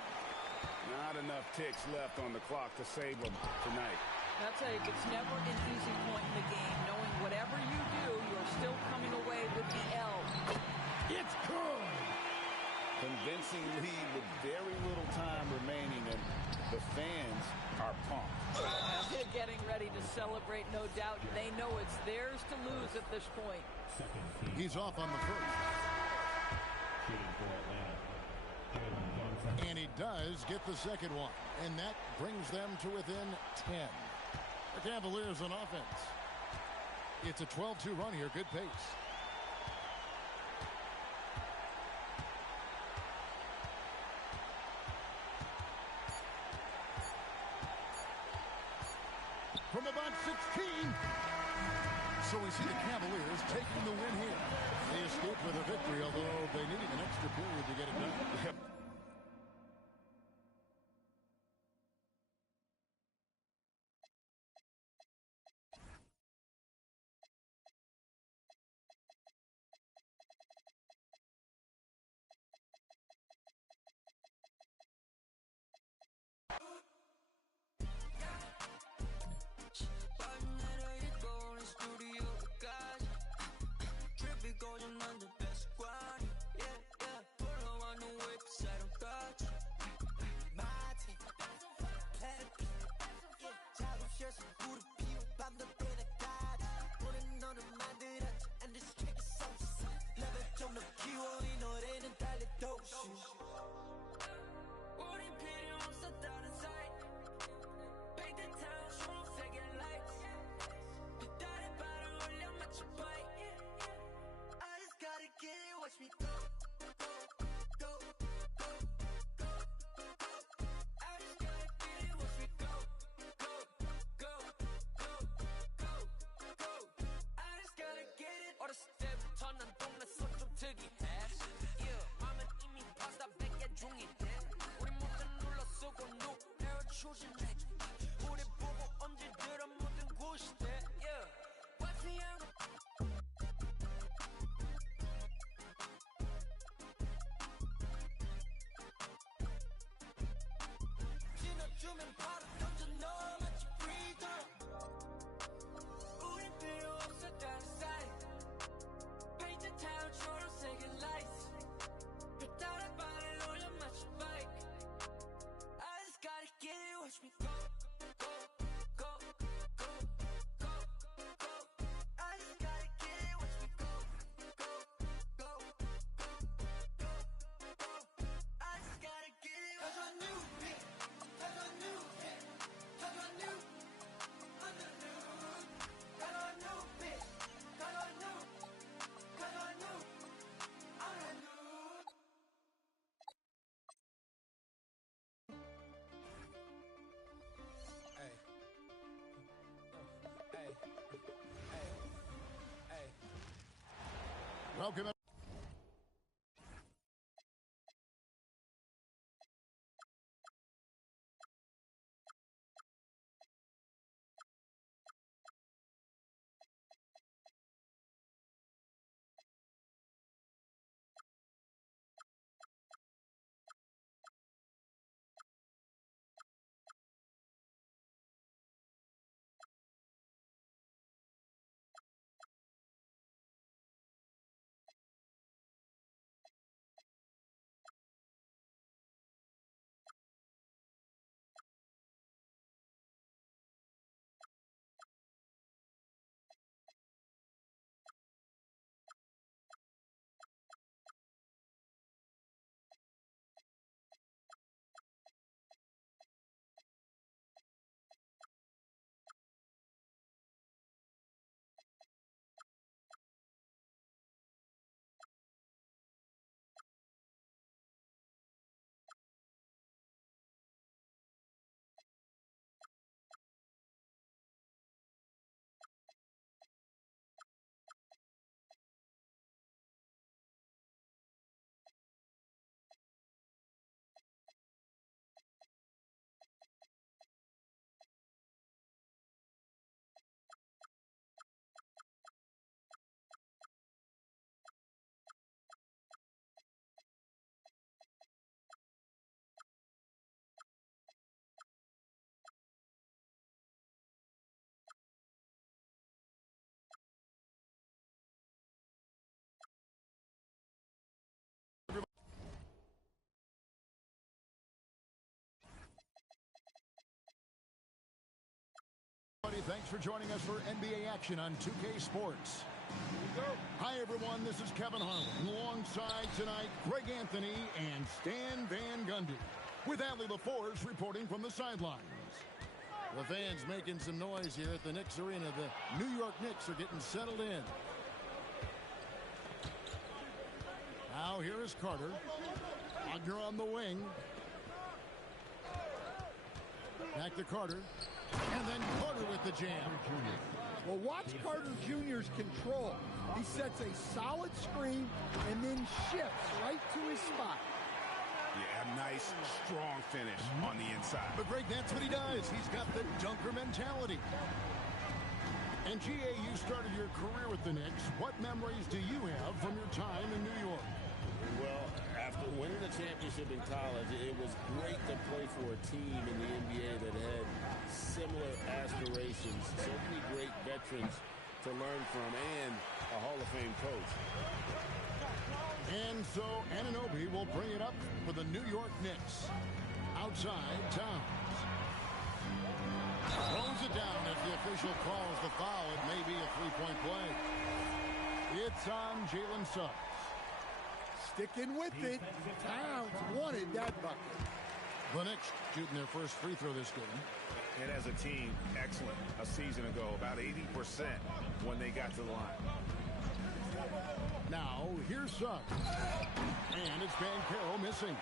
Not enough ticks left on the clock to save them tonight. I'll tell you, it's never an easy point in the game, knowing whatever you do, you're still coming away with the L. It's good. Convincing lead with very little time remaining, and the fans are pumped. They're getting ready to celebrate, no doubt. They know it's theirs to lose at this point. He's off on the first. And he does get the second one, and that brings them to within 10. The Cavaliers on offense. It's a 12-2 run here. Good pace. From about 16. So we see the Cavaliers taking the win here. They escaped with a victory, although they needed an extra period to get it done. Going on the best squad, yeah, yeah. Follow on the website. Welcome. Thanks for joining us for NBA action on 2K Sports. Hi, everyone. This is Kevin Harlan. Alongside tonight, Greg Anthony and Stan Van Gundy. With Allie LaForce reporting from the sidelines. The fans making some noise here at the Knicks Arena. The New York Knicks are getting settled in. Now here is Carter. Wagner on the wing. Back to Carter. And then Carter with the jam. Well, watch Carter Jr.'s control. He sets a solid screen and then shifts right to his spot. Yeah, nice, strong finish on the inside. But Greg, that's what he does. He's got the dunker mentality. And G.A., you started your career with the Knicks. What memories do you have from your time in New York? Well, after winning the championship in college, it was great to play for a team in the NBA that had similar aspirations, so many great veterans to learn from, and a Hall of Fame coach. And so Anunoby will bring it up for the New York Knicks. Outside, Towns. Throws it down. If the official calls the foul, it may be a three-point play. It's on Jalen Suggs. Sticking with it. Towns wanted that bucket. The Knicks shooting their first free throw this game. And as a team, excellent. A season ago, about 80% when they got to the line. Now, here's Suggs. And it's Banchero missing.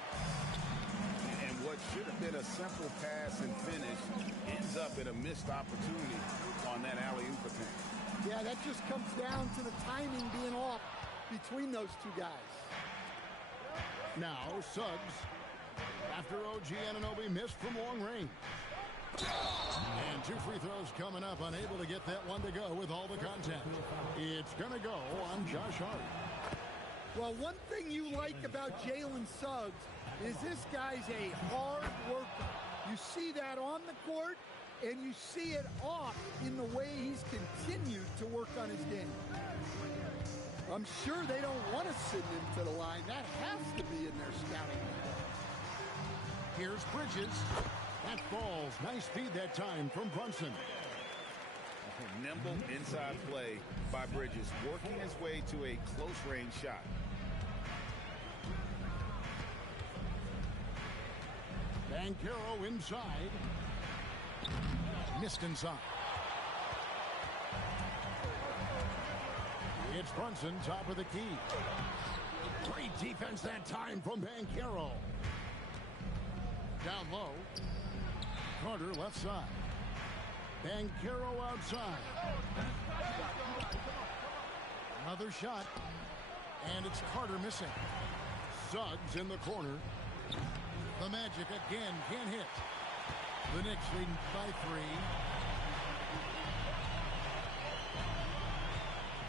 And what should have been a simple pass and finish ends up in a missed opportunity on that alley-oop attempt. Yeah, that just comes down to the timing being off between those two guys. Now, Suggs, after OG Anunoby missed from long range. free throws coming up. Unable to get that one to go with all the contact. It's going to go on Josh Hart. Well, one thing you like about Jalen Suggs is this guy's a hard worker. You see that on the court, and you see it off in the way he's continued to work on his game. I'm sure they don't want to send him to the line. That has to be in their scouting. Here's Bridges. That falls. Nice speed that time from Brunson. Nimble inside play by Bridges, working his way to a close-range shot. Banchero inside. Missed inside. It's Brunson, top of the key. Great defense that time from Banchero. Down low. Carter left side. Banchero outside. Another shot. And it's Carter missing. Suggs in the corner. The Magic again can't hit. The Knicks leading by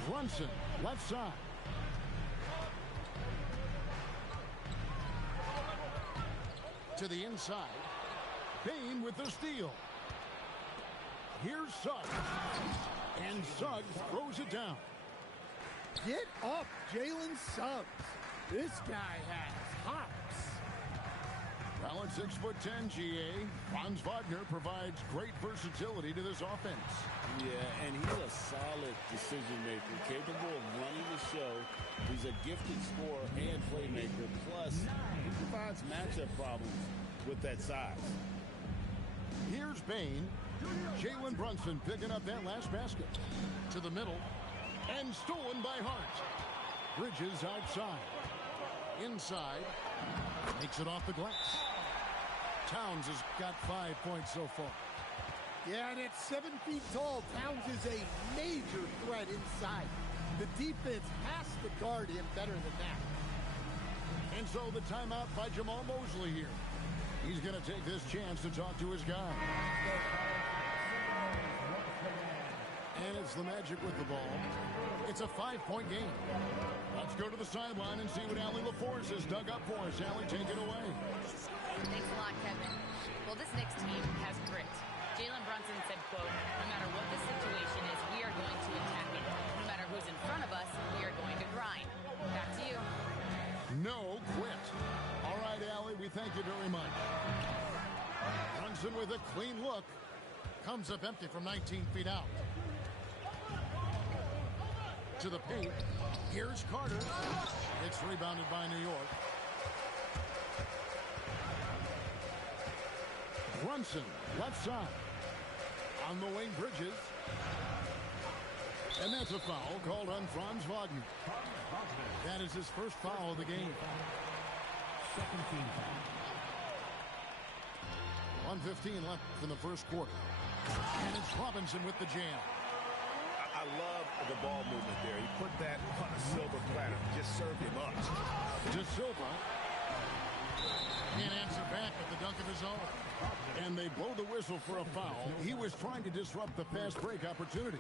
3. Brunson, left side. To the inside. Bain with the steal. Here's Suggs. And Suggs throws it down. Get up, Jalen Suggs. This guy has hops. Well, at 6'10", GA, Franz Wagner provides great versatility to this offense. Yeah, and he's a solid decision maker, capable of running the show. He's a gifted scorer and playmaker. Plus, he provides matchup problems with that size. Here's Bain. Jalen Brunson picking up that last basket. To the middle. And stolen by Hart. Bridges outside. Inside. Makes it off the glass. Towns has got 5 points so far. Yeah, and at 7 feet tall, Towns is a major threat inside. The defense has to guard him better than that. And so the timeout by Jamal Mosley here. He's going to take this chance to talk to his guy. And it's the Magic with the ball. It's a 5-point game. Let's go to the sideline and see what Allie LaForce has dug up for us. Allie, take it away. Thanks a lot, Kevin. Well, this Knicks team has grit. Jalen Brunson said, quote, no matter what the situation is, we are going to attack it. No matter who's in front of us, we are going to grind. Back to you. No quit. All right, Allie, we thank you very much. Brunson with a clean look. Comes up empty from 19 feet out. To the paint. Here's Carter. It's rebounded by New York. Brunson, left side. On the wing, Bridges. And that's a foul called on Franz Wagner. That is his first foul of the game. Second team foul. 1:15 left in the first quarter. And it's Robinson with the jam. I love the ball movement there. He put that on a silver platter. Just served him up. De Silva can't answer back with the dunk of his own. And they blow the whistle for a foul. He was trying to disrupt the fast break opportunity.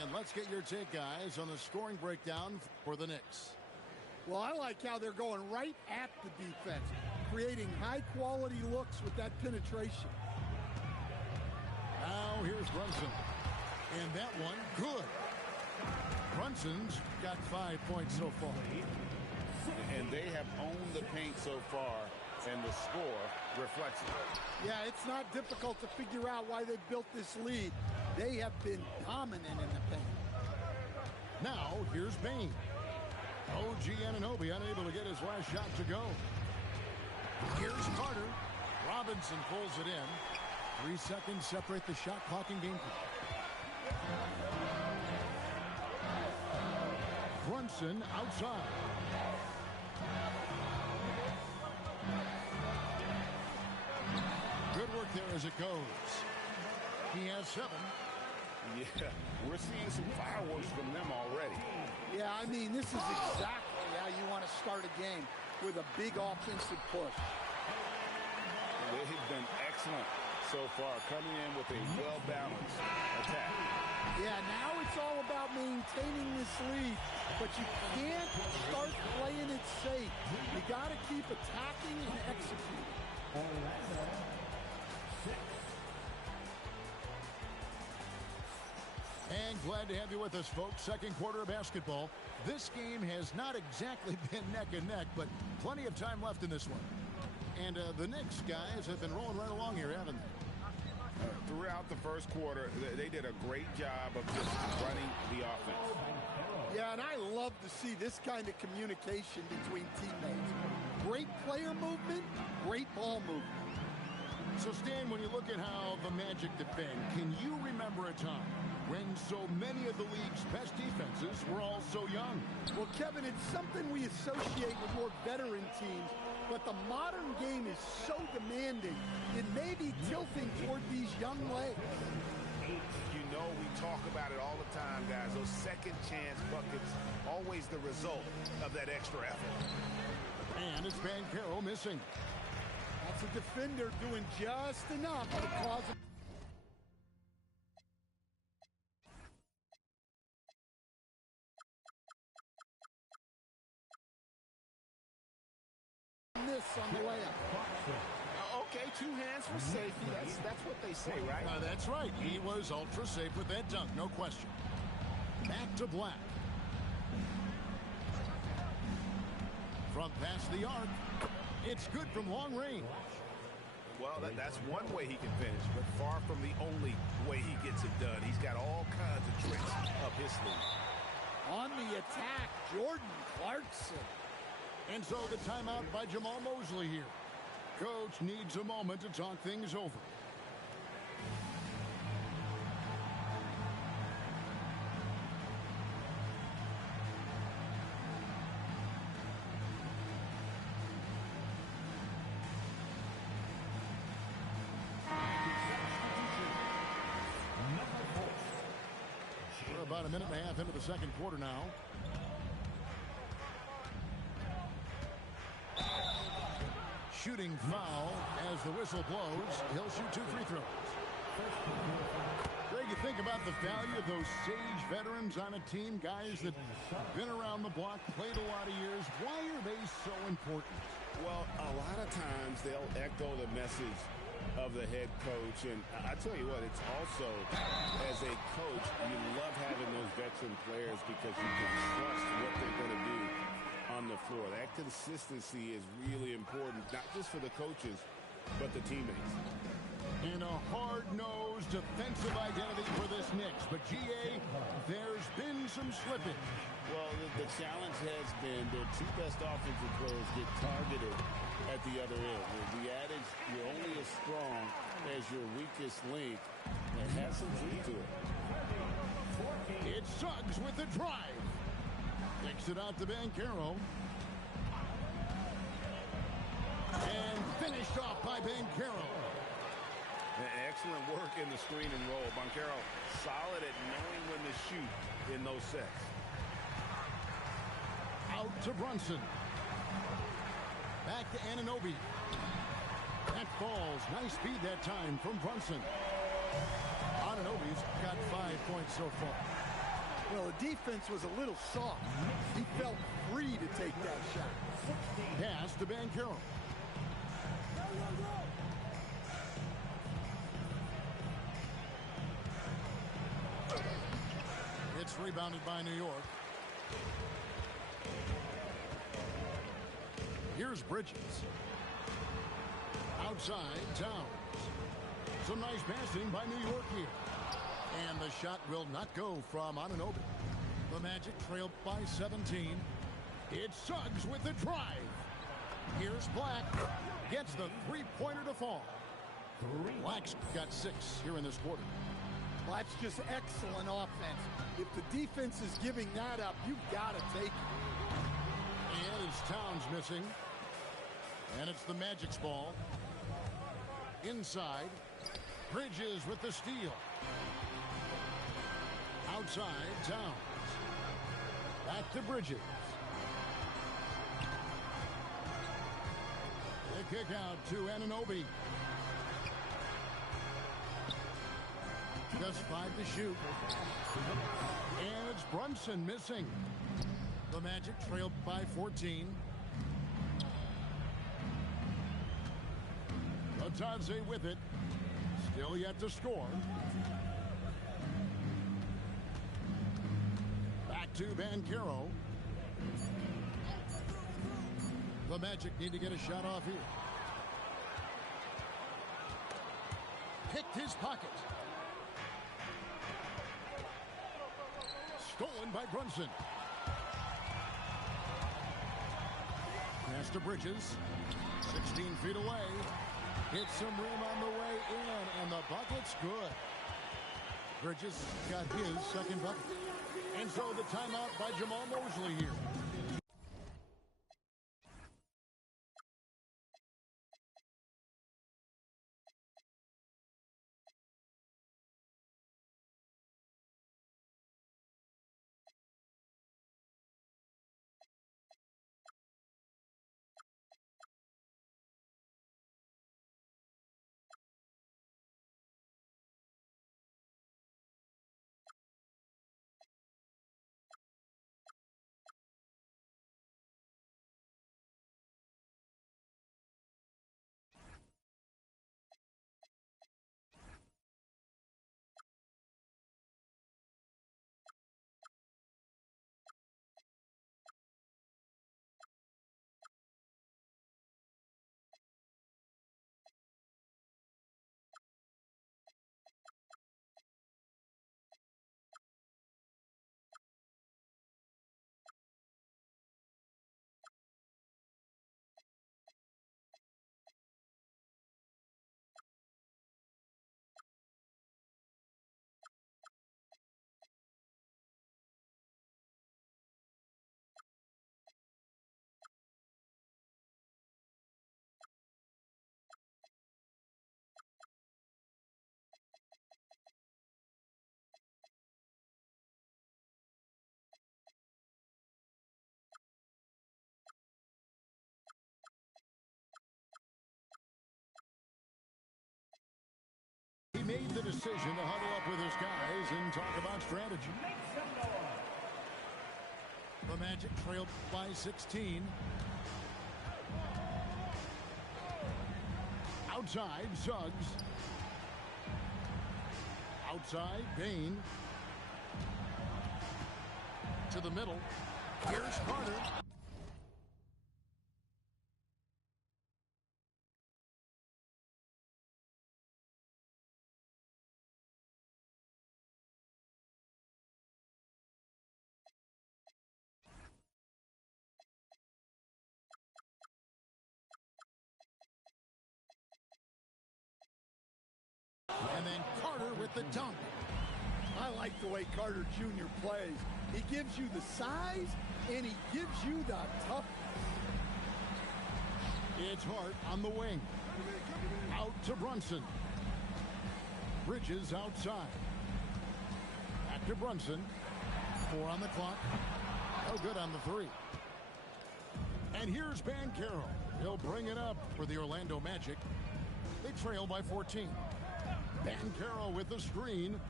And let's get your take, guys, on the scoring breakdown for the Knicks. Well, I like how they're going right at the defense, creating high-quality looks with that penetration. Now here's Brunson. And that one, good. Brunson's got 5 points so far. And they have owned the paint so far, and the score reflects it. Yeah, it's not difficult to figure out why they built this lead. They have been dominant in the paint. Now, here's Bain. OG Anunoby unable to get his last shot to go. Here's Carter. Robinson pulls it in. 3 seconds separate the shot clock and game clock. Brunson outside. Good work there as it goes. He has 7. Yeah, we're seeing some fireworks from them already. Yeah, I mean, this is exactly how you want to start a game, with a big offensive push. They've been excellent so far, coming in with a well-balanced attack. Yeah, now it's all about maintaining this lead, but you can't start playing it safe. You got to keep attacking and executing. And glad to have you with us, folks. Second quarter of basketball. This game has not exactly been neck and neck, but plenty of time left in this one. And the Knicks guys have been rolling right along here, haven't they? Throughout the first quarter, they did a great job of just running the offense. Yeah, and I love to see this kind of communication between teammates. Great player movement, great ball movement. So, Stan, when you look at how the Magic defend, can you remember a time when so many of the league's best defenses were all so young? Well, Kevin, it's something we associate with more veteran teams, but the modern game is so demanding, it may be tilting toward these young legs. You know, we talk about it all the time, guys. Those second chance buckets, always the result of that extra effort. And it's Banchero missing. That's a defender doing just enough to cause a miss on the layup. Okay, 2 hands for safety. That's what they say, right? That's right. He was ultra safe with that dunk, no question. Back to Black. From past the arc. It's good from long range. Well, that's one way he can finish, but far from the only way he gets it done. He's got all kinds of tricks up his sleeve. On the attack, Jordan Clarkson. And so the timeout by Jamal Mosley here. Coach needs a moment to talk things over. We're about a minute and a half into the second quarter now. Shooting foul as the whistle blows. He'll shoot 2 free throws. Greg, you think about the value of those sage veterans on a team, guys that have been around the block, played a lot of years. Why are they so important? Well, a lot of times they'll echo the message of the head coach. And I tell you what, it's also, as a coach, you love having those veteran players because you can trust what they're going to do on the floor. That consistency is really important, not just for the coaches, but the teammates. And a hard-nosed defensive identity for this Knicks. But, G.A., there's been some slippage. Well, the challenge has been their 2 best offensive players get targeted at the other end. The adage, you're only as strong as your weakest link, and has some truth to it. It's Suggs with the drive. Takes it out to Banchero. And finished off by Banchero. Excellent work in the screen and roll. Banchero solid at knowing when to shoot in those sets. Out to Brunson. Back to Anunoby. That falls. Nice speed that time from Brunson. Anunoby's got 5 points so far. Well, the defense was a little soft. He felt free to take that shot. Pass to Banchero. It's rebounded by New York. Here's Bridges. Outside, Towns. Some nice passing by New York here. And the shot will not go from Anunoby. The Magic trail by 17. It's Suggs with the drive. Here's Black. Gets the three-pointer to fall. Black's got 6 here in this quarter. Black's just excellent offense. If the defense is giving that up, you've got to take it. And it's Towns missing. And it's the Magic's ball. Inside. Bridges with the steal. Outside, Towns. Back to Bridges. The kick out to Anunoby. Just 5 to shoot. And it's Brunson missing. The Magic trailed by 14. Otadze with it. Still yet to score. Back to Banchero. The Magic need to get a shot off here. Picked his pocket. Stolen by Brunson. Pass to Bridges. 16 feet away. Hits some rim on the way in, and the bucket's good. Bridges got his second bucket. And so the timeout by Jamal Mosley here. He made the decision to huddle up with his guys and talk about strategy. The Magic trailed by 16. Outside, Suggs. Outside, Bain. To the middle. Here's Carter. And then Carter with the dunk. I like the way Carter Jr. plays. He gives you the size, and he gives you the toughness. It's Hart on the wing. Out to Brunson. Bridges outside. Back to Brunson. 4 on the clock. No good on the 3. And here's Banchero. He'll bring it up for the Orlando Magic. They trail by 14. Banchero with the screen.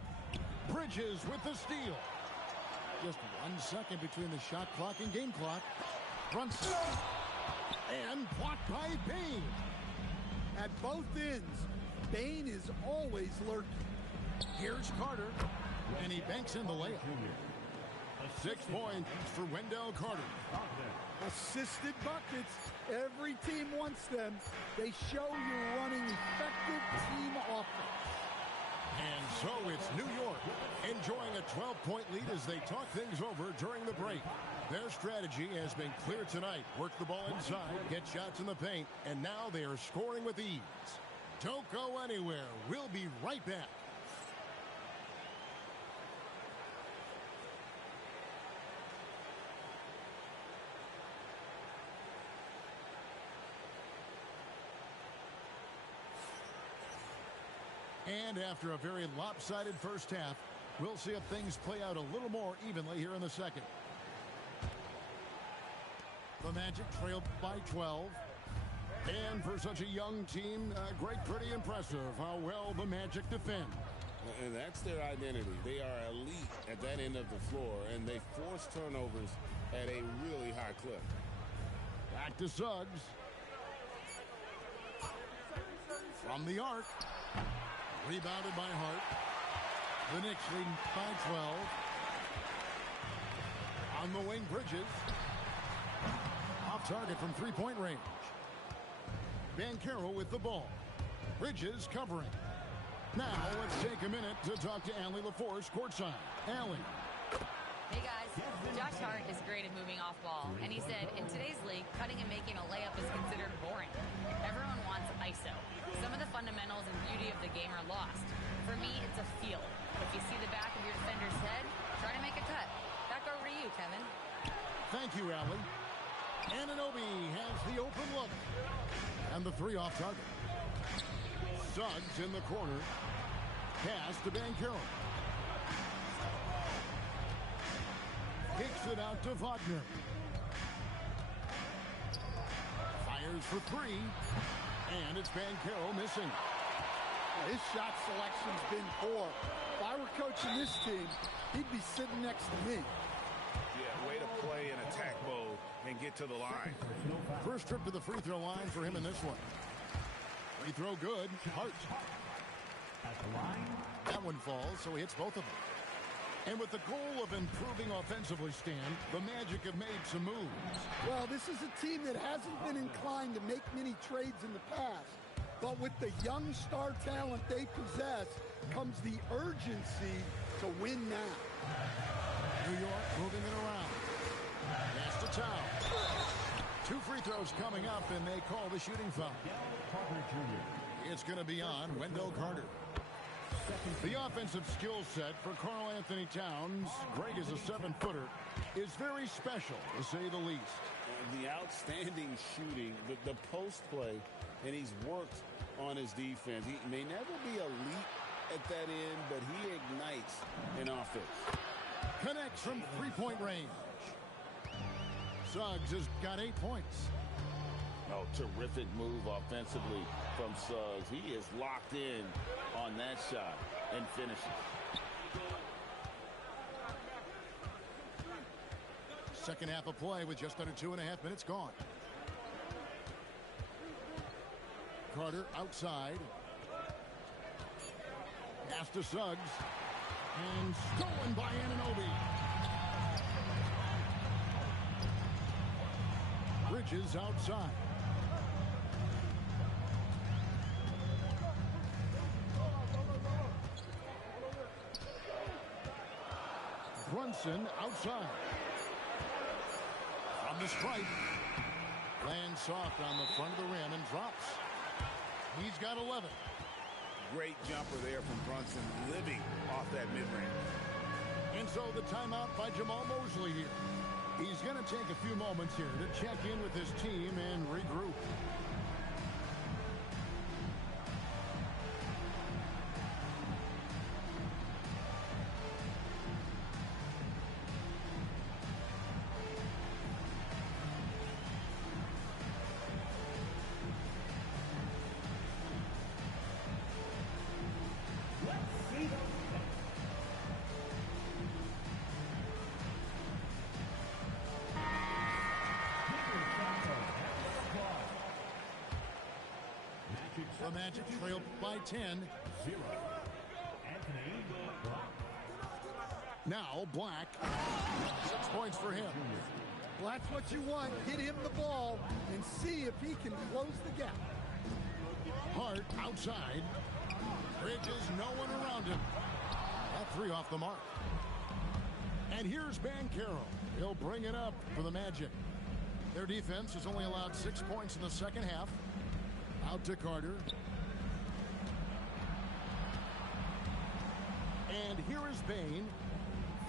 Bridges with the steal. Just 1 second between the shot clock and game clock. Brunson. And blocked by Bain. At both ends, Bain is always lurking. Here's Carter. And he banks in the layup. 6 points for Wendell Carter. Assisted buckets. Every team wants them. They show you're running effective team offense. And so it's New York enjoying a 12-point lead as they talk things over during the break. Their strategy has been clear tonight. Work the ball inside, get shots in the paint, and now they are scoring with ease. Don't go anywhere. We'll be right back. And after a very lopsided first half, we'll see if things play out a little more evenly here in the second. The Magic trailed by 12. And for such a young team, Greg, pretty impressive how well the Magic defend. And that's their identity. They are elite at that end of the floor, and they force turnovers at a really high clip. Back to Suggs. From the arc. Rebounded by Hart. The Knicks leading by 12. On the wing, Bridges. Off target from three-point range. Banchero with the ball. Bridges covering. Now let's take a minute to talk to Allie LaForce courtside. Allie. Hey guys, Josh Hart is great at moving off ball, and he said in today's league, cutting and making a layup is considered boring. Everyone wants ISO. Some of the fundamentals and beauty of the game are lost. For me, it's a feel. If you see the back of your defender's head, try to make a cut. Back over to you, Kevin. Thank you, Allie. Anunoby has the open look. And the three off target. Suggs in the corner. Pass to Banchero. Kicks it out to Wagner. Fires for three. And it's Banchero missing. His shot selection's been poor. If I were coaching this team, he'd be sitting next to me. Yeah, way to play in attack mode and get to the line. First trip to the free throw line for him in this one. Free throw good. Hart. At the line. That one falls, so he hits both of them. And with the goal of improving offensively, Stan, the Magic have made some moves. Well, this is a team that hasn't been inclined to make many trades in the past. But with the young star talent they possess comes the urgency to win now. New York moving it around. Pass to Towel. Two free throws coming up, and they call the shooting foul. It's going to be on Wendell Carter. The offensive skill set for Karl Anthony Towns, Greg is a 7-footer, is very special, to say the least. The outstanding shooting, the post play, and he's worked on his defense. He may never be elite at that end, but he ignites an offense. Connects from three-point range. Suggs has got 8 points. Oh, terrific move offensively from Suggs. He is locked in on that shot and finishes. Second half of play with just under 2.5 minutes gone. Carter outside. Pass to Suggs. And stolen by Anunoby. Bridges outside. Brunson outside. From the stripe. Lands soft on the front of the rim and drops. He's got 11. Great jumper there from Brunson, living off that mid-range. And so the timeout by Jamal Mosley here. He's going to take a few moments here to check in with his team and regroup. The Magic trailed by 10. Now Black. 6 points for him. Well, that's what you want. Get him the ball and see if he can close the gap. Hart outside. Bridges, no one around him. That three off the mark. And here's Banchero. He'll bring it up for the Magic. Their defense has only allowed 6 points in the second half. Out to Carter. And here is Bain.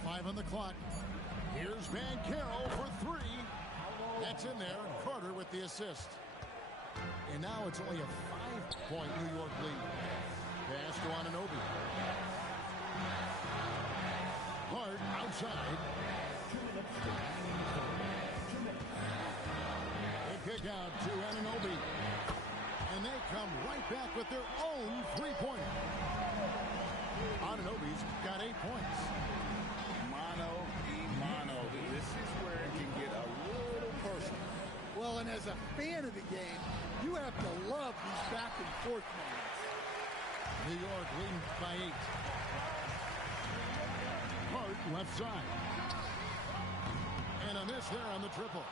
5 on the clock. Here's Banchero for 3. That's in there. Carter with the assist. And now it's only a 5-point New York lead. Pass to Anunoby. Hart outside. 2 minutes remaining in the quarter. 2 minutes. They kick out to Anunoby. And they come right back with their own 3-pointer. Anunoby's got 8 points. Mano y mano. This is where it can get a little personal. Well, and as a fan of the game, you have to love these back and forth moments. New York leading by 8. Hart left side. And a miss there on the triple.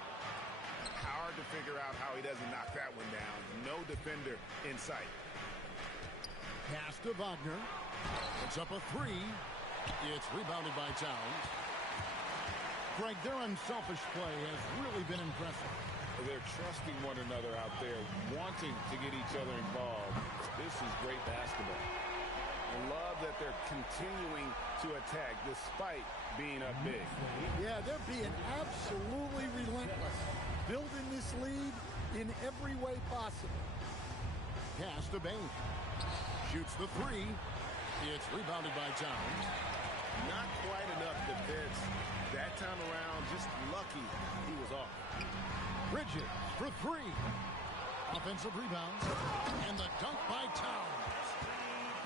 Hard to figure out how he doesn't knock that one down. No defender in sight. Pass to Wagner. It's up a 3. It's rebounded by Towns. Greg, their unselfish play has really been impressive. They're trusting one another out there, wanting to get each other involved. This is great basketball. I love that they're continuing to attack despite being up big. Yeah, they're being absolutely relentless. Building this lead in every way possible. Pass to Bain. Shoots the 3. It's rebounded by Towns. Not quite enough defense. That time around, just lucky he was off. Bridges for 3. Offensive rebounds. And the dunk by Towns.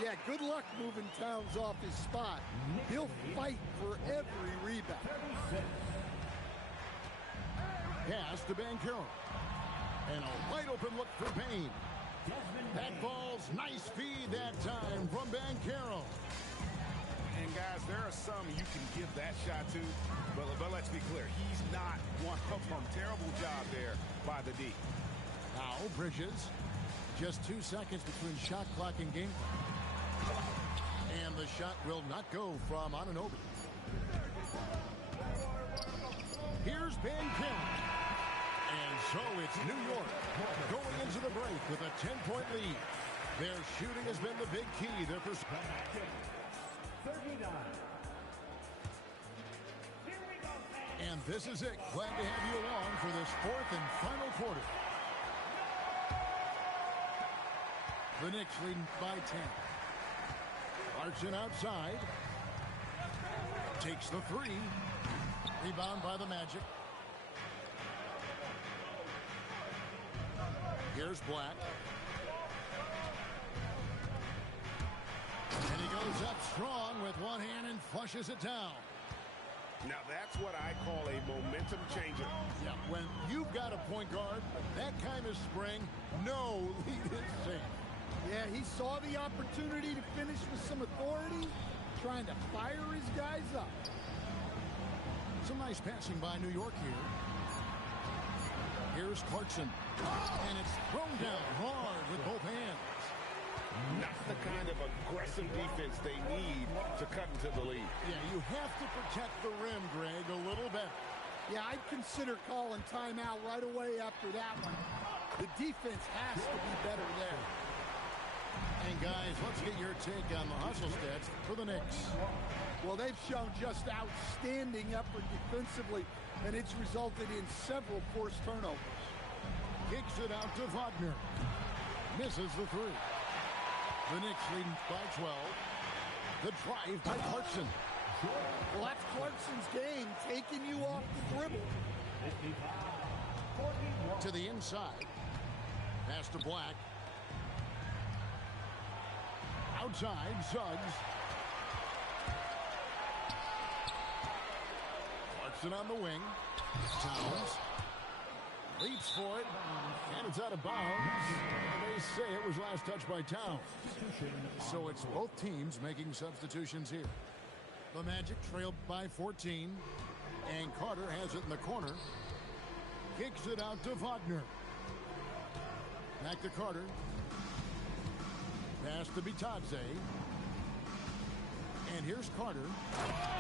Yeah, good luck moving Towns off his spot. He'll fight for every rebound. Pass to Banchero. And a wide open look for Payne. That ball's nice feed that time from Banchero. And guys, there are some you can give that shot to, but let's be clear, he's not one of them. Terrible job there by the D. Now Bridges. Just 2 seconds between shot clock and game clock. And the shot will not go from Anunoby. Here's Banchero. And so it's New York going into the break with a 10-point lead. Their shooting has been the big key. Their perspective. 39. And this is it. Glad to have you along for this 4th and final quarter. The Knicks leading by 10. Clarkson outside. Takes the 3. Rebound by the Magic. Here's Black. And he goes up strong with one hand and flushes it down. Now that's what I call a momentum changer. Yeah, when you've got a point guard, that kind of spring, no lead is safe. Yeah, he saw the opportunity to finish with some authority, trying to fire his guys up. Some nice passing by New York here. Here's Clarkson. And it's thrown down hard with both hands. Not the kind of aggressive defense they need to cut into the lead. Yeah, you have to protect the rim, Greg, a little better. Yeah, I'd consider calling timeout right away after that one. The defense has to be better there. And guys, let's get your take on the hustle stats for the Knicks. Well, they've shown just outstanding effort defensively, and it's resulted in several forced turnovers. Kicks it out to Wagner. Misses the 3. The Knicks leading by 12. The drive by Clarkson. Well, that's Clarkson's game, taking you off the dribble. To the inside. Pass to Black. Outside, Suggs. Clarkson on the wing. Towns. Leaps for it. And it's out of bounds. They say it was last touched by Towns. So it's both teams making substitutions here. The Magic trailed by 14. And Carter has it in the corner. Kicks it out to Wagner. Back to Carter. Pass to Bitadze. And here's Carter.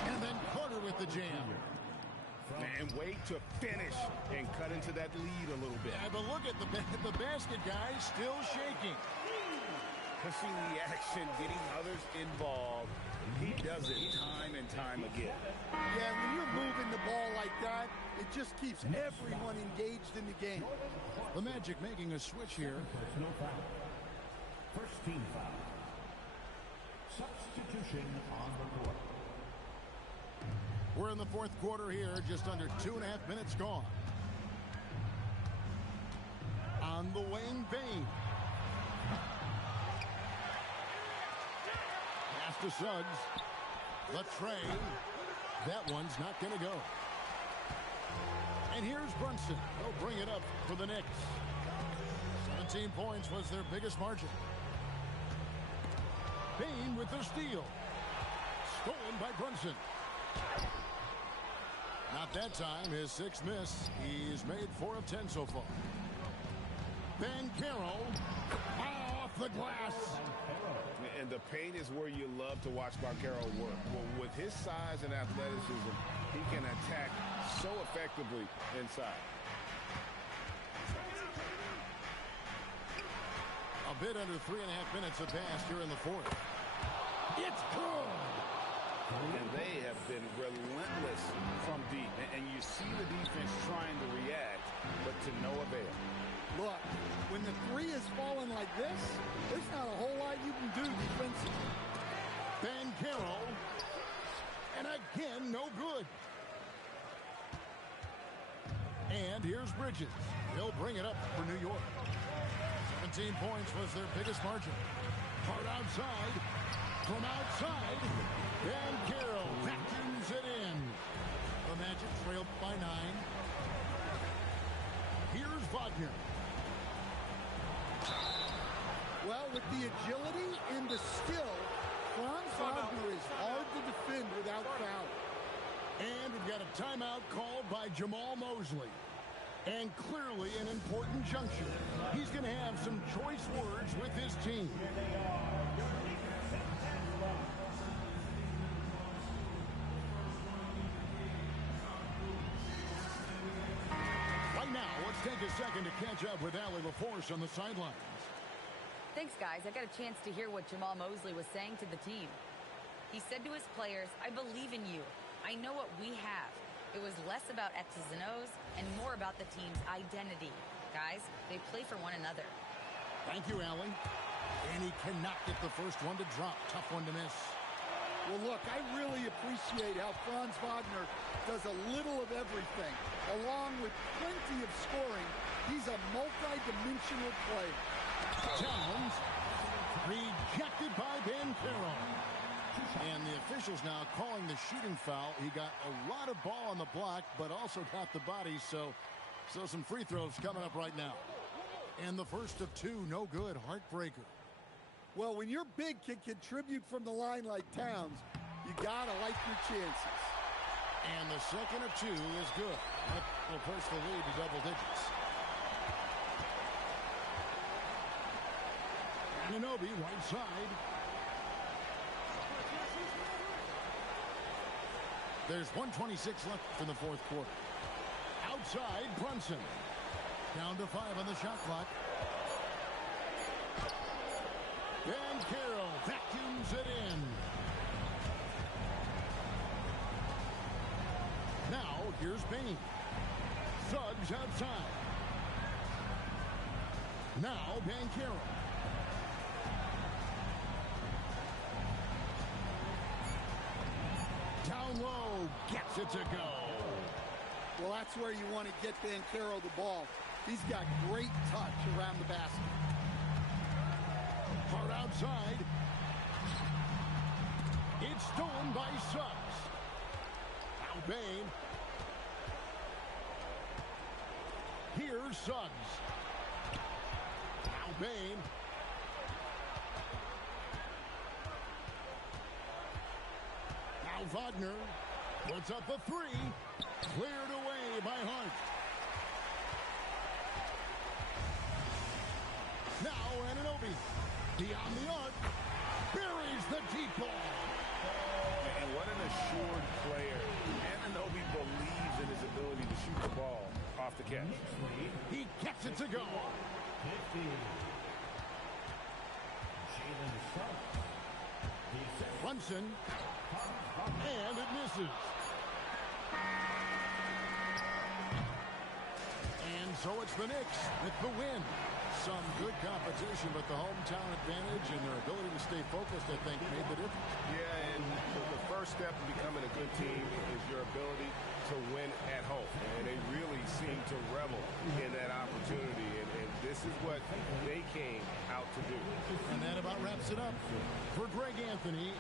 And then Carter with the jam. And wait to finish and cut into that lead a little bit. Yeah, but look at the basket, guys, still shaking. Pushing the action, getting others involved. He does it time and time again. Yeah, when you're moving the ball like that, it just keeps everyone engaged in the game. The Magic making a switch here. Personal foul. First team foul. Substitution on the court. We're in the 4th quarter here, just under 2.5 minutes gone. On the wing, Bain. Pass to Suggs. The tray. That one's not going to go. And here's Brunson. He'll bring it up for the Knicks. 17 points was their biggest margin. Bain with the steal. Stolen by Brunson. Not that time. His sixth miss. He's made 4 of 10 so far. Banchero off the glass. And the paint is where you love to watch Banchero work. Well, with his size and athleticism, he can attack so effectively inside. A bit under 3.5 minutes have passed here in the fourth. It's good. And they have been relentless from deep. And you see the defense trying to react, but to no avail. Look, when the three is falling like this, there's not a whole lot you can do defensively. Banchero. And again, no good. And here's Bridges. He'll bring it up for New York. 17 points was their biggest margin. Hard outside. From outside. Banchero vacuums it in. The Magic trailed by 9. Here's Wagner. Well, with the agility and the skill, Franz Wagner is hard to defend without foul. And we've got a timeout called by Jamal Mosley. And clearly an important juncture. He's going to have some choice words with his team. Right now, let's take a second to catch up with Allie LaForce on the sidelines. Thanks, guys. I got a chance to hear what Jamal Mosley was saying to the team. He said to his players, I believe in you. I know what we have. It was less about X's and O's and more about the team's identity. Guys, they play for one another. Thank you, Allie. And he cannot get the first one to drop. Tough one to miss. Well, look, I really appreciate how Franz Wagner does a little of everything. Along with plenty of scoring, he's a multi-dimensional player. Towns rejected by Banchero. And the officials now calling the shooting foul. He got a lot of ball on the block, but also got the body, so some free throws coming up right now. And the first of 2, no good, heartbreaker. Well, when your big can contribute from the line like Towns, you gotta like your chances. And the second of 2 is good. That will push the lead to double digits. Anunoby, right side. There's 1:26 left in the fourth quarter. Outside, Brunson. Down to 5 on the shot clock. Banchero vacuums it in. Now, here's Bain. Suggs outside. Now, Banchero. Down low, gets it to go. Well, that's where you want to get Banchero the ball. He's got great touch around the basket. Hard outside. It's stolen by Suggs. Now Bain. Here's Suggs. Now Bain. Now Wagner puts up a 3. Cleared away by Hart. Now Anunoby. Beyond the arc. Buries the deep ball. And what an assured player. Anunoby believes in his ability to shoot the ball off the catch. He gets it to go. Brunson. And it misses. And so it's the Knicks with the win. Some good competition, but the hometown advantage and their ability to stay focused, I think, made the difference. Yeah, and the first step in becoming a good team is your ability to win at home. And they really seem to revel in that opportunity, and this is what they came out to do. And that about wraps it up. For Greg Anthony